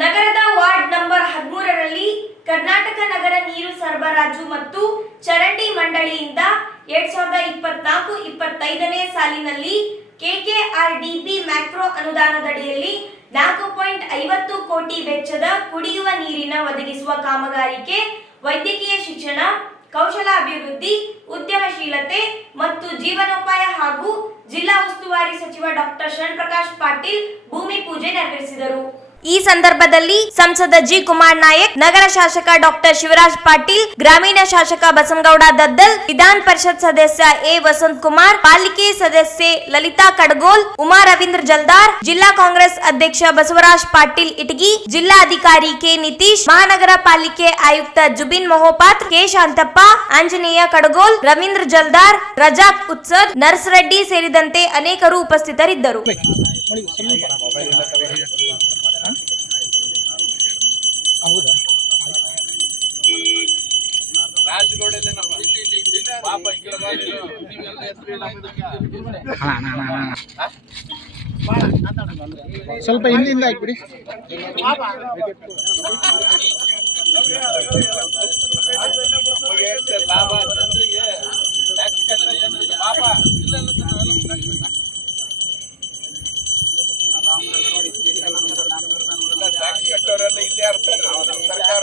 ನಗರದ ವಾರ್ಡ್ ನಂಬರ್ 13ರಲ್ಲಿ ಕರ್ನಾಟಕ ನಗರ ನೀರು ಸರಬರಾಜು ಮತ್ತು ಚರಂಡಿ ಮಂಡಳಿಯಿಂದ 2024-25ನೇ ಸಾಲಿನಲ್ಲಿ ಕೆಕೆಆರ್ಡಿಬಿ ಮ್ಯಾಕ್ರೋ ಅನುದಾನದಡಿಯಲ್ಲಿ 4.50 ಕೋಟಿ ವೆಚ್ಚದ ಕುಡಿಯುವ ನೀರಿನ ಒದಗಿಸುವ ಕಾಮಗಾರಿಗೆ ವೈದ್ಯಕೀಯ ಶಿಕ್ಷಣ, ಕೌಶಲಾಭಿವೃದ್ಧಿ, ಉದ್ಯಮಶೀಲತೆ ಮತ್ತು ಜೀವನೋಪಾಯ ಹಾಗೂ ಜಿಲ್ಲಾ ಉಸ್ತುವಾರಿ ಸಚಿವ ಡಾಕ್ಟರ್ ಶರಣ್ ಪ್ರಕಾಶ್ ಪಾಟೀಲ್ ಭೂಮಿ ಪೂಜೆ ನೆರವೇರಿಸಿದರು. ಈ ಸಂದರ್ಭದಲ್ಲಿ ಸಂಸದ ಜಿ ಕುಮಾರ್ ನಾಯಕ್, ನಗರ ಶಾಸಕ ಡಾಕ್ಟರ್ ಶಿವರಾಜ್ ಪಾಟೀಲ್, ಗ್ರಾಮೀಣ ಶಾಸಕ ಬಸನಗೌಡ ದದ್ದಲ್, ವಿಧಾನ ಪರಿಷತ್ ಸದಸ್ಯ ಎ ವಸಂತ್ ಕುಮಾರ್, ಪಾಲಿಕೆ ಸದಸ್ಯೆ ಲಲಿತಾ ಕಡಗೋಲ್, ಉಮಾ ರವೀಂದ್ರ ಜಲ್ದಾರ್, ಜಿಲ್ಲಾ ಕಾಂಗ್ರೆಸ್ ಅಧ್ಯಕ್ಷ ಬಸವರಾಜ್ ಪಾಟೀಲ್ ಇಟಗಿ, ಜಿಲ್ಲಾ ಅಧಿಕಾರಿ ಕೆ ನಿತೀಶ್, ಮಹಾನಗರ ಪಾಲಿಕೆ ಆಯುಕ್ತ ಜುಬಿನ್ ಮೊಹಪಾತ್ರ, ಕೆ ಶಾಂತಪ್ಪ, ಆಂಜನೇಯ ಕಡಗೋಲ್, ರವೀಂದ್ರ ಜಲ್ದಾರ್, ರಜಾಕ್ ಉತ್ಸರ್, ನರ್ಸ್ ರೆಡ್ಡಿ ಸೇರಿದಂತೆ ಅನೇಕರು ಉಪಸ್ಥಿತರಿದ್ದರು. ಸ್ವಲ್ಪ ಹಿಂದಿಂದ ಹಾಕ್ಬಿಡಿ. ಲಾಭ ಜನರಿಗೆ ಟ್ಯಾಕ್ಸ್ ಕಟ್ಟೋದು ಪಾಪ ಟ್ಯಾಕ್ಸ್ ಕಟ್ಟೋರೆಲ್ಲ ಇಲ್ಲೇ ಇರ್ತಾರೆ. ಸರ್ಕಾರ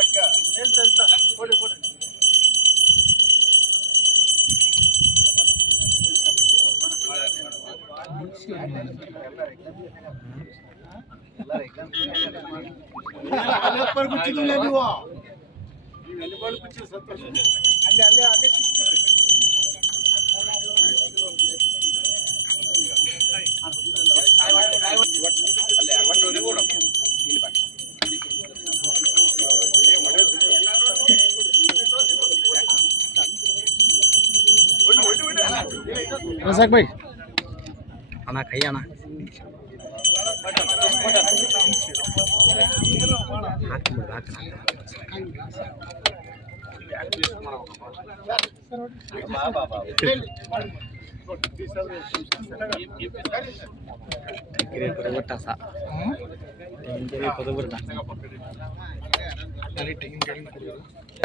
ಅಣ್ಣ ಕೈ ಅಣ್ಣ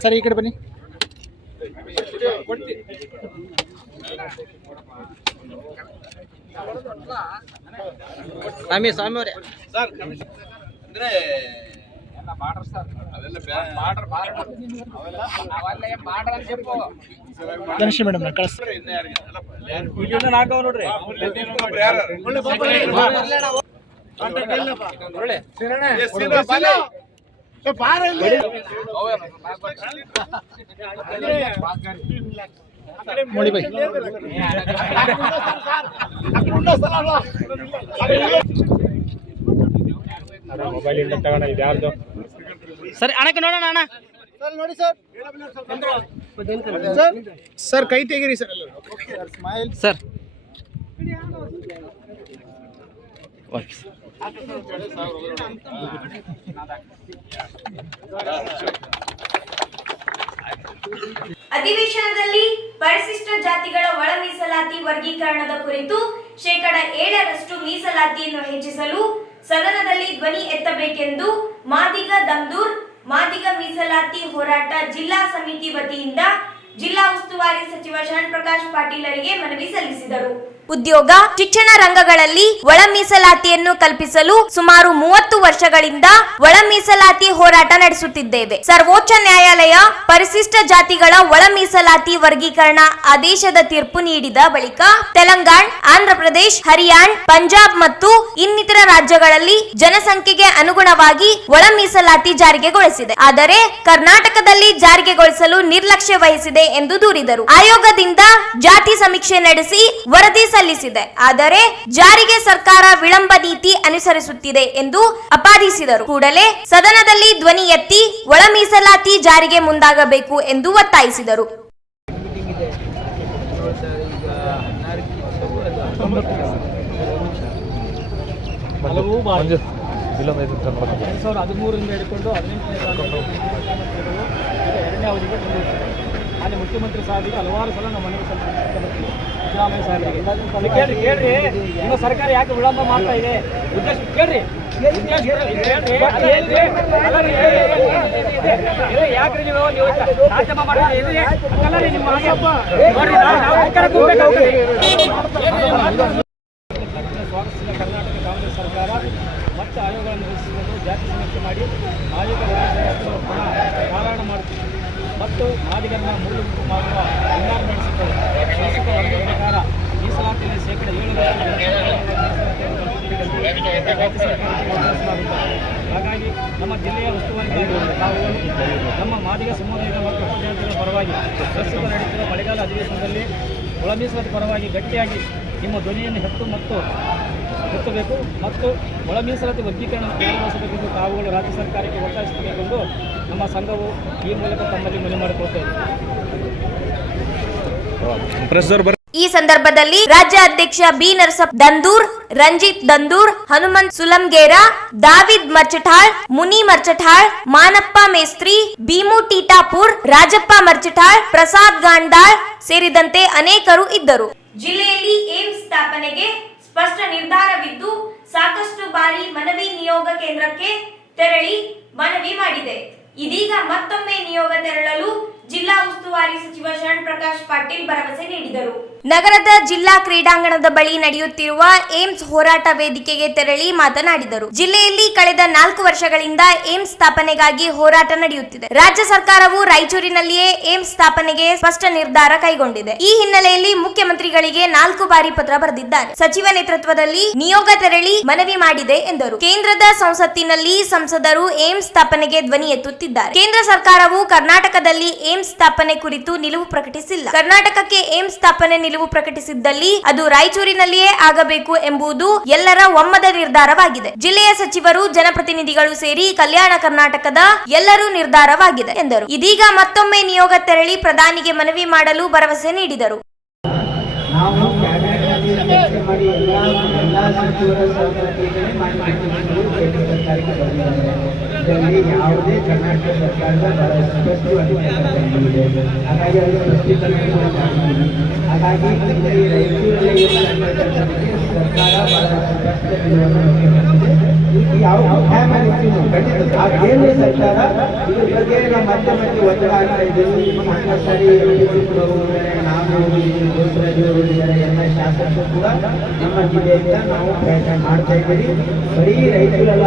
ಸರ್ ಈ ಕಡೆ ಬನ್ನಿ. ಸ್ವಾಮಿ ಅವರೇ ಸರ್ ಅಂದ್ರೆ ಧನಶ್ರೀ ಮೇಡಮ್ ಕಳಿಸ್ತಾರೆ. ನೋಡಿ ಬೈ ಮೊಬೈಲ್ ಇಂದ ತಗೋಣ ಇದು ಯಾರ್ದು ಸರಿ ಅಣ್ಣಕ್ಕೆ ನೋಡೋಣ ಅಣ್ಣ ನೋಡಿ ಸರ್ ಸರ್ ಕೈ ತೆಗೀರಿ ಸರ್ ಸ್ಮೈಲ್ ಸರ್ ಅಧಿವೇಶನದಲ್ಲಿ ಪರಿಶಿಷ್ಟ ಜಾತಿಗಳ ಒಳ ಮೀಸಲಾತಿ ವರ್ಗೀಕರಣದ ಕುರಿತು 7% ಮೀಸಲಾತಿಯನ್ನು ಹೆಚ್ಚಿಸಲು ಸದನದಲ್ಲಿ ಧ್ವನಿ ಎತ್ತಬೇಕೆಂದು ಮಾದಿಗ ದಮ್ದೂರ್ ಮಾದಿಗ ಮೀಸಲಾತಿ ಹೋರಾಟ ಜಿಲ್ಲಾ ಸಮಿತಿ ವತಿಯಿಂದ ಜಿಲ್ಲಾ ಉಸ್ತುವಾರಿ ಸಚಿವ ಶರಣ್ ಪ್ರಕಾಶ್ ಪಾಟೀಲರಿಗೆ ಮನವಿ ಸಲ್ಲಿಸಿದರು. ಉದ್ಯೋಗ ಶಿಕ್ಷಣ ರಂಗಗಳಲ್ಲಿ ಒಳ ಮೀಸಲಾತಿಯನ್ನು ಕಲ್ಪಿಸಲು ಸುಮಾರು 30 ವರ್ಷಗಳಿಂದ ಒಳ ಮೀಸಲಾತಿ ಹೋರಾಟ ನಡೆಸುತ್ತಿದ್ದೇವೆ. ಸರ್ವೋಚ್ಚ ನ್ಯಾಯಾಲಯ ಪರಿಶಿಷ್ಟ ಜಾತಿಗಳ ಒಳ ಮೀಸಲಾತಿ ವರ್ಗೀಕರಣ ಆದೇಶದ ತೀರ್ಪು ನೀಡಿದ ಬಳಿಕ ತೆಲಂಗಾಣ, ಆಂಧ್ರಪ್ರದೇಶ, ಹರಿಯಾಣ, ಪಂಜಾಬ್ ಮತ್ತು ಇನ್ನಿತರ ರಾಜ್ಯಗಳಲ್ಲಿ ಜನಸಂಖ್ಯೆಗೆ ಅನುಗುಣವಾಗಿ ಒಳ ಮೀಸಲಾತಿ ಜಾರಿಗೆಗೊಳಿಸಿದೆ. ಆದರೆ ಕರ್ನಾಟಕದಲ್ಲಿ ಜಾರಿಗೆಗೊಳಿಸಲು ನಿರ್ಲಕ್ಷ್ಯ ವಹಿಸಿದೆ ಎಂದು ದೂರಿದರು. ಆಯೋಗದಿಂದ ಜಾತಿ ಸಮೀಕ್ಷೆ ನಡೆಸಿ ವರದಿ ಸಲ್ಲಿಸಿದೆ. ಆದರೆ ಜಾರಿಗೆ ಸರ್ಕಾರ ವಿಳಂಬ ನೀತಿ ಅನುಸರಿಸುತ್ತಿದೆ ಎಂದು ಆಪಾದಿಸಿದರು. ಕೂಡಲೇ ಸದನದಲ್ಲಿ ಧ್ವನಿ ಎತ್ತಿ ಒಳ ಮೀಸಲಾತಿ ಜಾರಿಗೆ ಮುಂದಾಗಬೇಕು ಎಂದು ಒತ್ತಾಯಿಸಿದರು. ಹಲವು ಬಾರಿ 2013ರಿಂದ ಹಿಡ್ಕೊಂಡು 18ನೇ ಎರಡನೇ ಅವಧಿಗೆ ಅಲ್ಲಿ ಮುಖ್ಯಮಂತ್ರಿ ಸಾಹೇಬರಿಗೆ ಹಲವಾರು ಸಲ ನಾವು ಮನವಿ ಸಲ್ಲಿಸಿದ್ದೀವಿ. ಸಿದ್ದರಾಮಯ್ಯ ಸಾಹೇಬರಿಗೆ ಕೇಳ್ರಿ ನಿಮ್ಮ ಸರ್ಕಾರ ಯಾಕೆ ವಿಳಂಬ ಮಾಡ್ತಾ ಇದೆ ಉದ್ದೇಶ ಕೇಳ್ರಿ ಯಾಕ್ರಿ ನೀವು ರಾಜ್ಯಮ ಮಾಡಿದ್ರಿ ನಿಮ್ಮ ಸ್ವಾಗತಿಸಿದ ಕರ್ನಾಟಕ ಕಾಂಗ್ರೆಸ್ ಸರ್ಕಾರ ಮತ್ತೆ ಆಯೋಗಗಳನ್ನು ರಚಿಸಿಕೊಂಡು ಜಾತಿ ಸಮೀಕ್ಷೆ ಮಾಡಿ ಆಯೋಗ ಕಾರಣ ಮಾಡುತ್ತಿದೆ ಮತ್ತು ಮಾದಿಗರನ್ನ ಮೂಲಭೂತ ಮಾಡುವ ಹುನ್ನಾರ ನಡೆಸುತ್ತದೆ. ಶಾಸಕ ವರದಿ ಪ್ರಕಾರ ಮೀಸಲಾತಿಯಲ್ಲಿ 7% ಹಾಗಾಗಿ ನಮ್ಮ ಜಿಲ್ಲೆಯ ಉಸ್ತುವಾರಿ ನಾವು ನಮ್ಮ ಮಾದಿಗ ಸಮುದಾಯದ ಮತ್ತು ಉಪಜಾತಿಗಳ ಪರವಾಗಿ ಪ್ರಸ್ತುತ ನಡೆಯುತ್ತಿರುವ ಮಳೆಗಾಲ ಅಧಿವೇಶನದಲ್ಲಿ ಒಳ ಮೀಸಲಾತಿ ಪರವಾಗಿ ಗಟ್ಟಿಯಾಗಿ ನಿಮ್ಮ ಧ್ವನಿಯನ್ನು ಎತ್ತಬೇಕು ಮತ್ತು ಒಳ ಮೀಸಲಾತಿ ವರ್ಗೀಕರಣ ಜಾರಿಗೊಳಿಸಬೇಕೆಂದು ತಾವುಗಳು ರಾಜ್ಯ ಸರ್ಕಾರಕ್ಕೆ ಒತ್ತಾಯಿಸಬೇಕೆಂದು ನಮ್ಮ ಸಂಘವು ಈ ಮೂಲಕ ತಮ್ಮಲ್ಲಿ ಮನವಿ ಮಾಡಿಕೊಳ್ತಾ ಇದೆ. ಈ ಸಂದರ್ಭದಲ್ಲಿ ರಾಜ್ಯ ಅಧ್ಯಕ್ಷ ಬಿ ನರಸಪ್ಪ ದಂದೂರ್, ರಂಜಿತ್ ದಂದೂರ್, ಹನುಮಂತ್ ಸುಲಂಗೇರ, ದಾವಿದ್ ಮರ್ಚಠಾಳ್, ಮುನಿ ಮರ್ಚಠಾಳ್, ಮಾನಪ್ಪ ಮೇಸ್ತ್ರಿ, ಭೀಮು ಟೀಟಾಪುರ್, ರಾಜಪ್ಪ ಮರ್ಚಠಾಳ್, ಪ್ರಸಾದ್ ಗಾಂಡಾಳ್ ಸೇರಿದಂತೆ ಅನೇಕರು ಇದ್ದರು. ಜಿಲ್ಲೆಯಲ್ಲಿ ಏಮ್ಸ್ ಸ್ಥಾಪನೆಗೆ ಸ್ಪಷ್ಟ ನಿರ್ಧಾರವಿದ್ದು ಸಾಕಷ್ಟು ಬಾರಿ ಮನವಿ ನಿಯೋಗ ಕೇಂದ್ರಕ್ಕೆ ತೆರಳಿ ಮನವಿ ಮಾಡಿದೆ. ಇದೀಗ ಮತ್ತೊಮ್ಮೆ ನಿಯೋಗ ತೆರಳಲು ಜಿಲ್ಲಾ ಉಸ್ತುವಾರಿ ಸಚಿವ ಶರಣ್ ಪ್ರಕಾಶ್ ಪಾಟೀಲ್ ಭರವಸೆ ನೀಡಿದರು. ನಗರದ ಜಿಲ್ಲಾ ಕ್ರೀಡಾಂಗಣದ ಬಳಿ ನಡೆಯುತ್ತಿರುವ ಏಮ್ಸ್ ಹೋರಾಟ ವೇದಿಕೆಗೆ ತೆರಳಿ ಮಾತನಾಡಿದರು. ಜಿಲ್ಲೆಯಲ್ಲಿ ಕಳೆದ 4 ವರ್ಷಗಳಿಂದ ಏಮ್ಸ್ ಸ್ಥಾಪನೆಗಾಗಿ ಹೋರಾಟ ನಡೆಯುತ್ತಿದೆ. ರಾಜ್ಯ ಸರ್ಕಾರವು ರಾಯಚೂರಿನಲ್ಲಿಯೇ ಏಮ್ಸ್ ಸ್ಥಾಪನೆಗೆ ಸ್ಪಷ್ಟ ನಿರ್ಧಾರ ಕೈಗೊಂಡಿದೆ. ಈ ಹಿನ್ನೆಲೆಯಲ್ಲಿ ಮುಖ್ಯಮಂತ್ರಿಗಳಿಗೆ 4 ಬಾರಿ ಪತ್ರ ಬರೆದಿದ್ದಾರೆ. ಸಚಿವ ನೇತೃತ್ವದಲ್ಲಿ ನಿಯೋಗ ತೆರಳಿ ಮನವಿ ಮಾಡಿದೆ ಎಂದರು. ಕೇಂದ್ರದ ಸಂಸತ್ತಿನಲ್ಲಿ ಸಂಸದರು ಏಮ್ಸ್ ಸ್ಥಾಪನೆಗೆ ಧ್ವನಿ ಎತ್ತುತ್ತಿದ್ದಾರೆ. ಕೇಂದ್ರ ಸರ್ಕಾರವು ಕರ್ನಾಟಕದಲ್ಲಿ ಏಮ್ಸ್ ಸ್ಥಾಪನೆ ಕುರಿತು ನಿಲುವು ಪ್ರಕಟಿಸಿಲ್ಲ. ಕರ್ನಾಟಕಕ್ಕೆ ಏಮ್ಸ್ ಸ್ಥಾಪನೆ ನಿಲುವು ಪ್ರಕಟಿಸಿದ್ದಲ್ಲಿ ಅದು ರಾಯಚೂರಿನಲ್ಲಿಯೇ ಆಗಬೇಕು ಎಂಬುದು ಎಲ್ಲರ ಒಮ್ಮದ ನಿರ್ಧಾರವಾಗಿದೆ. ಜಿಲ್ಲೆಯ ಸಚಿವರು, ಜನಪ್ರತಿನಿಧಿಗಳು ಸೇರಿ ಕಲ್ಯಾಣ ಕರ್ನಾಟಕದ ಎಲ್ಲರೂ ನಿರ್ಧಾರವಾಗಿದೆ ಎಂದರು. ಇದೀಗ ಮತ್ತೊಮ್ಮೆ ನಿಯೋಗ ತೆರಳಿ ಪ್ರಧಾನಿಗೆ ಮನವಿ ಮಾಡಲು ಭರವಸೆ ನೀಡಿದರು. ನಾವು ಕ್ಯಾಬಿನೆಟ್ನಲ್ಲಿ ಚರ್ಚೆ ಮಾಡಿ ಎಲ್ಲ ಸಚಿವರ ಸಹಮತಕ್ಕೆ ಮಾನ್ಯತೆ ಕೇಂದ್ರ ಸರ್ಕಾರಕ್ಕೆ ಬಂದಿದ್ದಾರೆ. ಇದರಲ್ಲಿ ಯಾವುದೇ ಕರ್ನಾಟಕ ಸರ್ಕಾರದ ಸ್ಪಷ್ಟವಾಗಿದೆ. ಹಾಗಾಗಿ ಅದು ಸ್ಪಷ್ಟೀಕರಣ ಮಾಡಿದ್ದೀವಿ. ಹಾಗಾಗಿ ಇಲ್ಲಿ ರಾಯಚೂರಲ್ಲಿ ಸರ್ಕಾರ ಬಹಳ ಸ್ಪಷ್ಟ ನಿಲುವನ್ನು ಯಾವ ಕೇಂದ್ರ ಸರ್ಕಾರ ಇದ್ರ ಬಗ್ಗೆ ನಾವು ಮತ್ತೆ ಒತ್ತಡ ಆಗ್ತಾ ಇದ್ದೀವಿ. ಸಾಕಷ್ಟು ಎಲ್ಲ ಶಾಸಕರು ಕೂಡ ನಮ್ಮ ಜಿಲ್ಲೆಯಿಂದ ನಾವು ಪ್ರಯತ್ನ ಮಾಡ್ತಾ ಇದ್ದೀವಿ. ಬರೀ ರೈತರಲ್ಲ,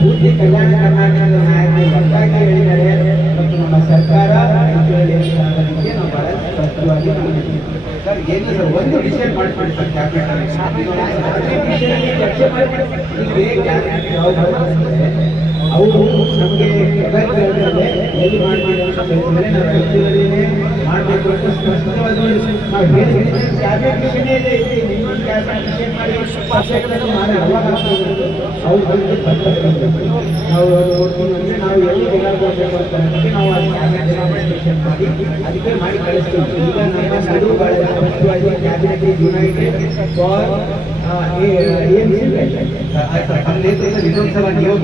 ಪೂರ್ತಿ ಕಲ್ಯಾಣ ಕರ್ನಾಟಕದ ನಾಯಕರು ಒಟ್ಟಾಗಿ ಹೇಳಿದ್ದಾರೆ ಮತ್ತು ನಮ್ಮ ಸರ್ಕಾರ ರೈತರಲ್ಲಿ ನಾವು ಬಹಳ ಸ್ಪಷ್ಟವಾಗಿ ಒಂದು ಡಿಸೈಡ್ ಮಾಡ್ಕೊಂಡು ಚರ್ಚೆ ಮಾಡಿ ಅವರು ನಮಗೆ ಎಲ್ಲಿ ಮಾಡ್ತೀವಿ ಅಂತ ಹೇಳಿದ್ರೆ ನಾವು ರೈತರಲ್ಲಿನೇ ಮಾಡಬೇಕು ಅಂತ ಸ್ಪಷ್ಟವಾದ ನಾವು ಹೇಳಿದ್ವಿ. ಕ್ಯಾಬಿನೆಟ್ ಮಿಷನ್ನೇ ಇದೆ. ನಿಮ್ಮ ಕ್ಯಾಬಿನೆಟ್ ಮಿಷನ್ ಮಾಡಿ ಮಾಡಿ ಅವಾಗ ಅವ್ರು ನಾವು ನೋಡ್ತೀವಿ ಅಂದರೆ ನಾವು ಎಲ್ಲಿ ಕೊಡಬೇಕು ಅಂತ ನಾವು ಅದು ಕ್ಯಾಬಿನೆಟ್ ಮಿಷನ್ ಮಾಡಿ ಅದಕ್ಕೆ ಮಾಡಿ ಕಳಿಸ್ತೀವಿ. ಈಗ ನಮ್ಮ ನಡು ಬಹಳ ಸ್ಪಷ್ಟವಾಗಿ ಕ್ಯಾಬಿನೆಟ್ ಈಸ್ ಯುನೈಟೆಡ್ ಫಾರ್ ವಿಧಾನಸಭಾ ನಿಯೋಗ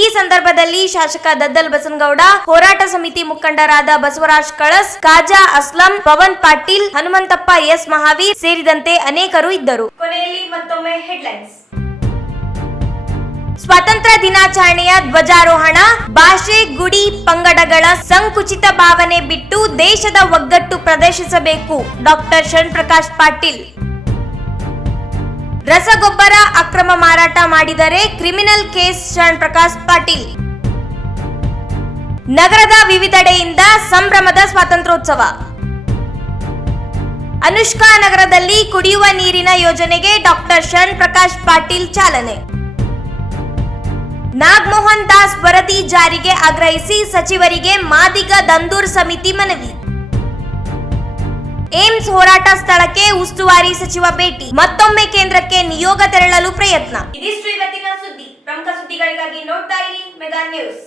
ಈ ಸಂದರ್ಭದಲ್ಲಿ ಶಾಸಕ ದದ್ದಲ್ ಬಸನಗೌಡ, ಹೋರಾಟ ಸಮಿತಿ ಮುಖಂಡರಾದ ಬಸವರಾಜ್ ಕಳಸ್, ಕಾಜಾ ಅಸ್ಲಂ, ಪವನ್ ಪಾಟೀಲ್, ಹನುಮಂತಪ್ಪ ಎಸ್ ಮಹಾವೀರ್ ಸೇರಿದಂತೆ ಅನೇಕರು ಇದ್ದರು. ಕೊನೆಯಲ್ಲಿ ಮತ್ತೊಮ್ಮೆ ಹೆಡ್ಲೈನ್ಸ್. ಸ್ವಾತಂತ್ರ್ಯ ದಿನಾಚರಣೆಯ ಧ್ವಜಾರೋಹಣ. ಭಾಷೆ, ಗುಡಿ, ಪಂಗಡಗಳ ಸಂಕುಚಿತ ಭಾವನೆ ಬಿಟ್ಟು ದೇಶದ ಒಗ್ಗಟ್ಟು ಪ್ರದರ್ಶಿಸಬೇಕು. ಡಾಕ್ಟರ್ ಶರಣ್ ಪ್ರಕಾಶ್ ಪಾಟೀಲ್. ರಸಗೊಬ್ಬರ ಅಕ್ರಮ ಮಾರಾಟ ಮಾಡಿದರೆ ಕ್ರಿಮಿನಲ್ ಕೇಸ್. ಶರಣ್ ಪ್ರಕಾಶ್ ಪಾಟೀಲ್. ನಗರದ ವಿವಿಧೆಡೆಯಿಂದ ಸಂಭ್ರಮದ ಸ್ವಾತಂತ್ರ್ಯೋತ್ಸವ. ಅನುಷ್ಕಾ ನಗರದಲ್ಲಿ ಕುಡಿಯುವ ನೀರಿನ ಯೋಜನೆಗೆ ಡಾಕ್ಟರ್ ಶರಣ್ ಪ್ರಕಾಶ್ ಪಾಟೀಲ್ ಚಾಲನೆ. ನಾಗಮೋಹನ್ ದಾಸ್ ವರದಿ ಜಾರಿಗೆ ಆಗ್ರಹಿಸಿ ಸಚಿವರಿಗೆ ಮಾದಿಗ ದಂದೂರ್ ಸಮಿತಿ ಮನವಿ. ಏಮ್ಸ್ ಹೋರಾಟ ಸ್ಥಳಕ್ಕೆ ಉಸ್ತುವಾರಿ ಸಚಿವ ಭೇಟಿ. ಮತ್ತೊಮ್ಮೆ ಕೇಂದ್ರಕ್ಕೆ ನಿಯೋಗ ತೆರಳಲು ಪ್ರಯತ್ನ. ಇದಿಷ್ಟು ಇವತ್ತಿನ ಸುದ್ದಿ. ಪ್ರಮುಖ ಸುದ್ದಿಗಳಿಗಾಗಿ ನೋಡ್ತಾ ಇರಿ ಮೆಗಾ ನ್ಯೂಸ್.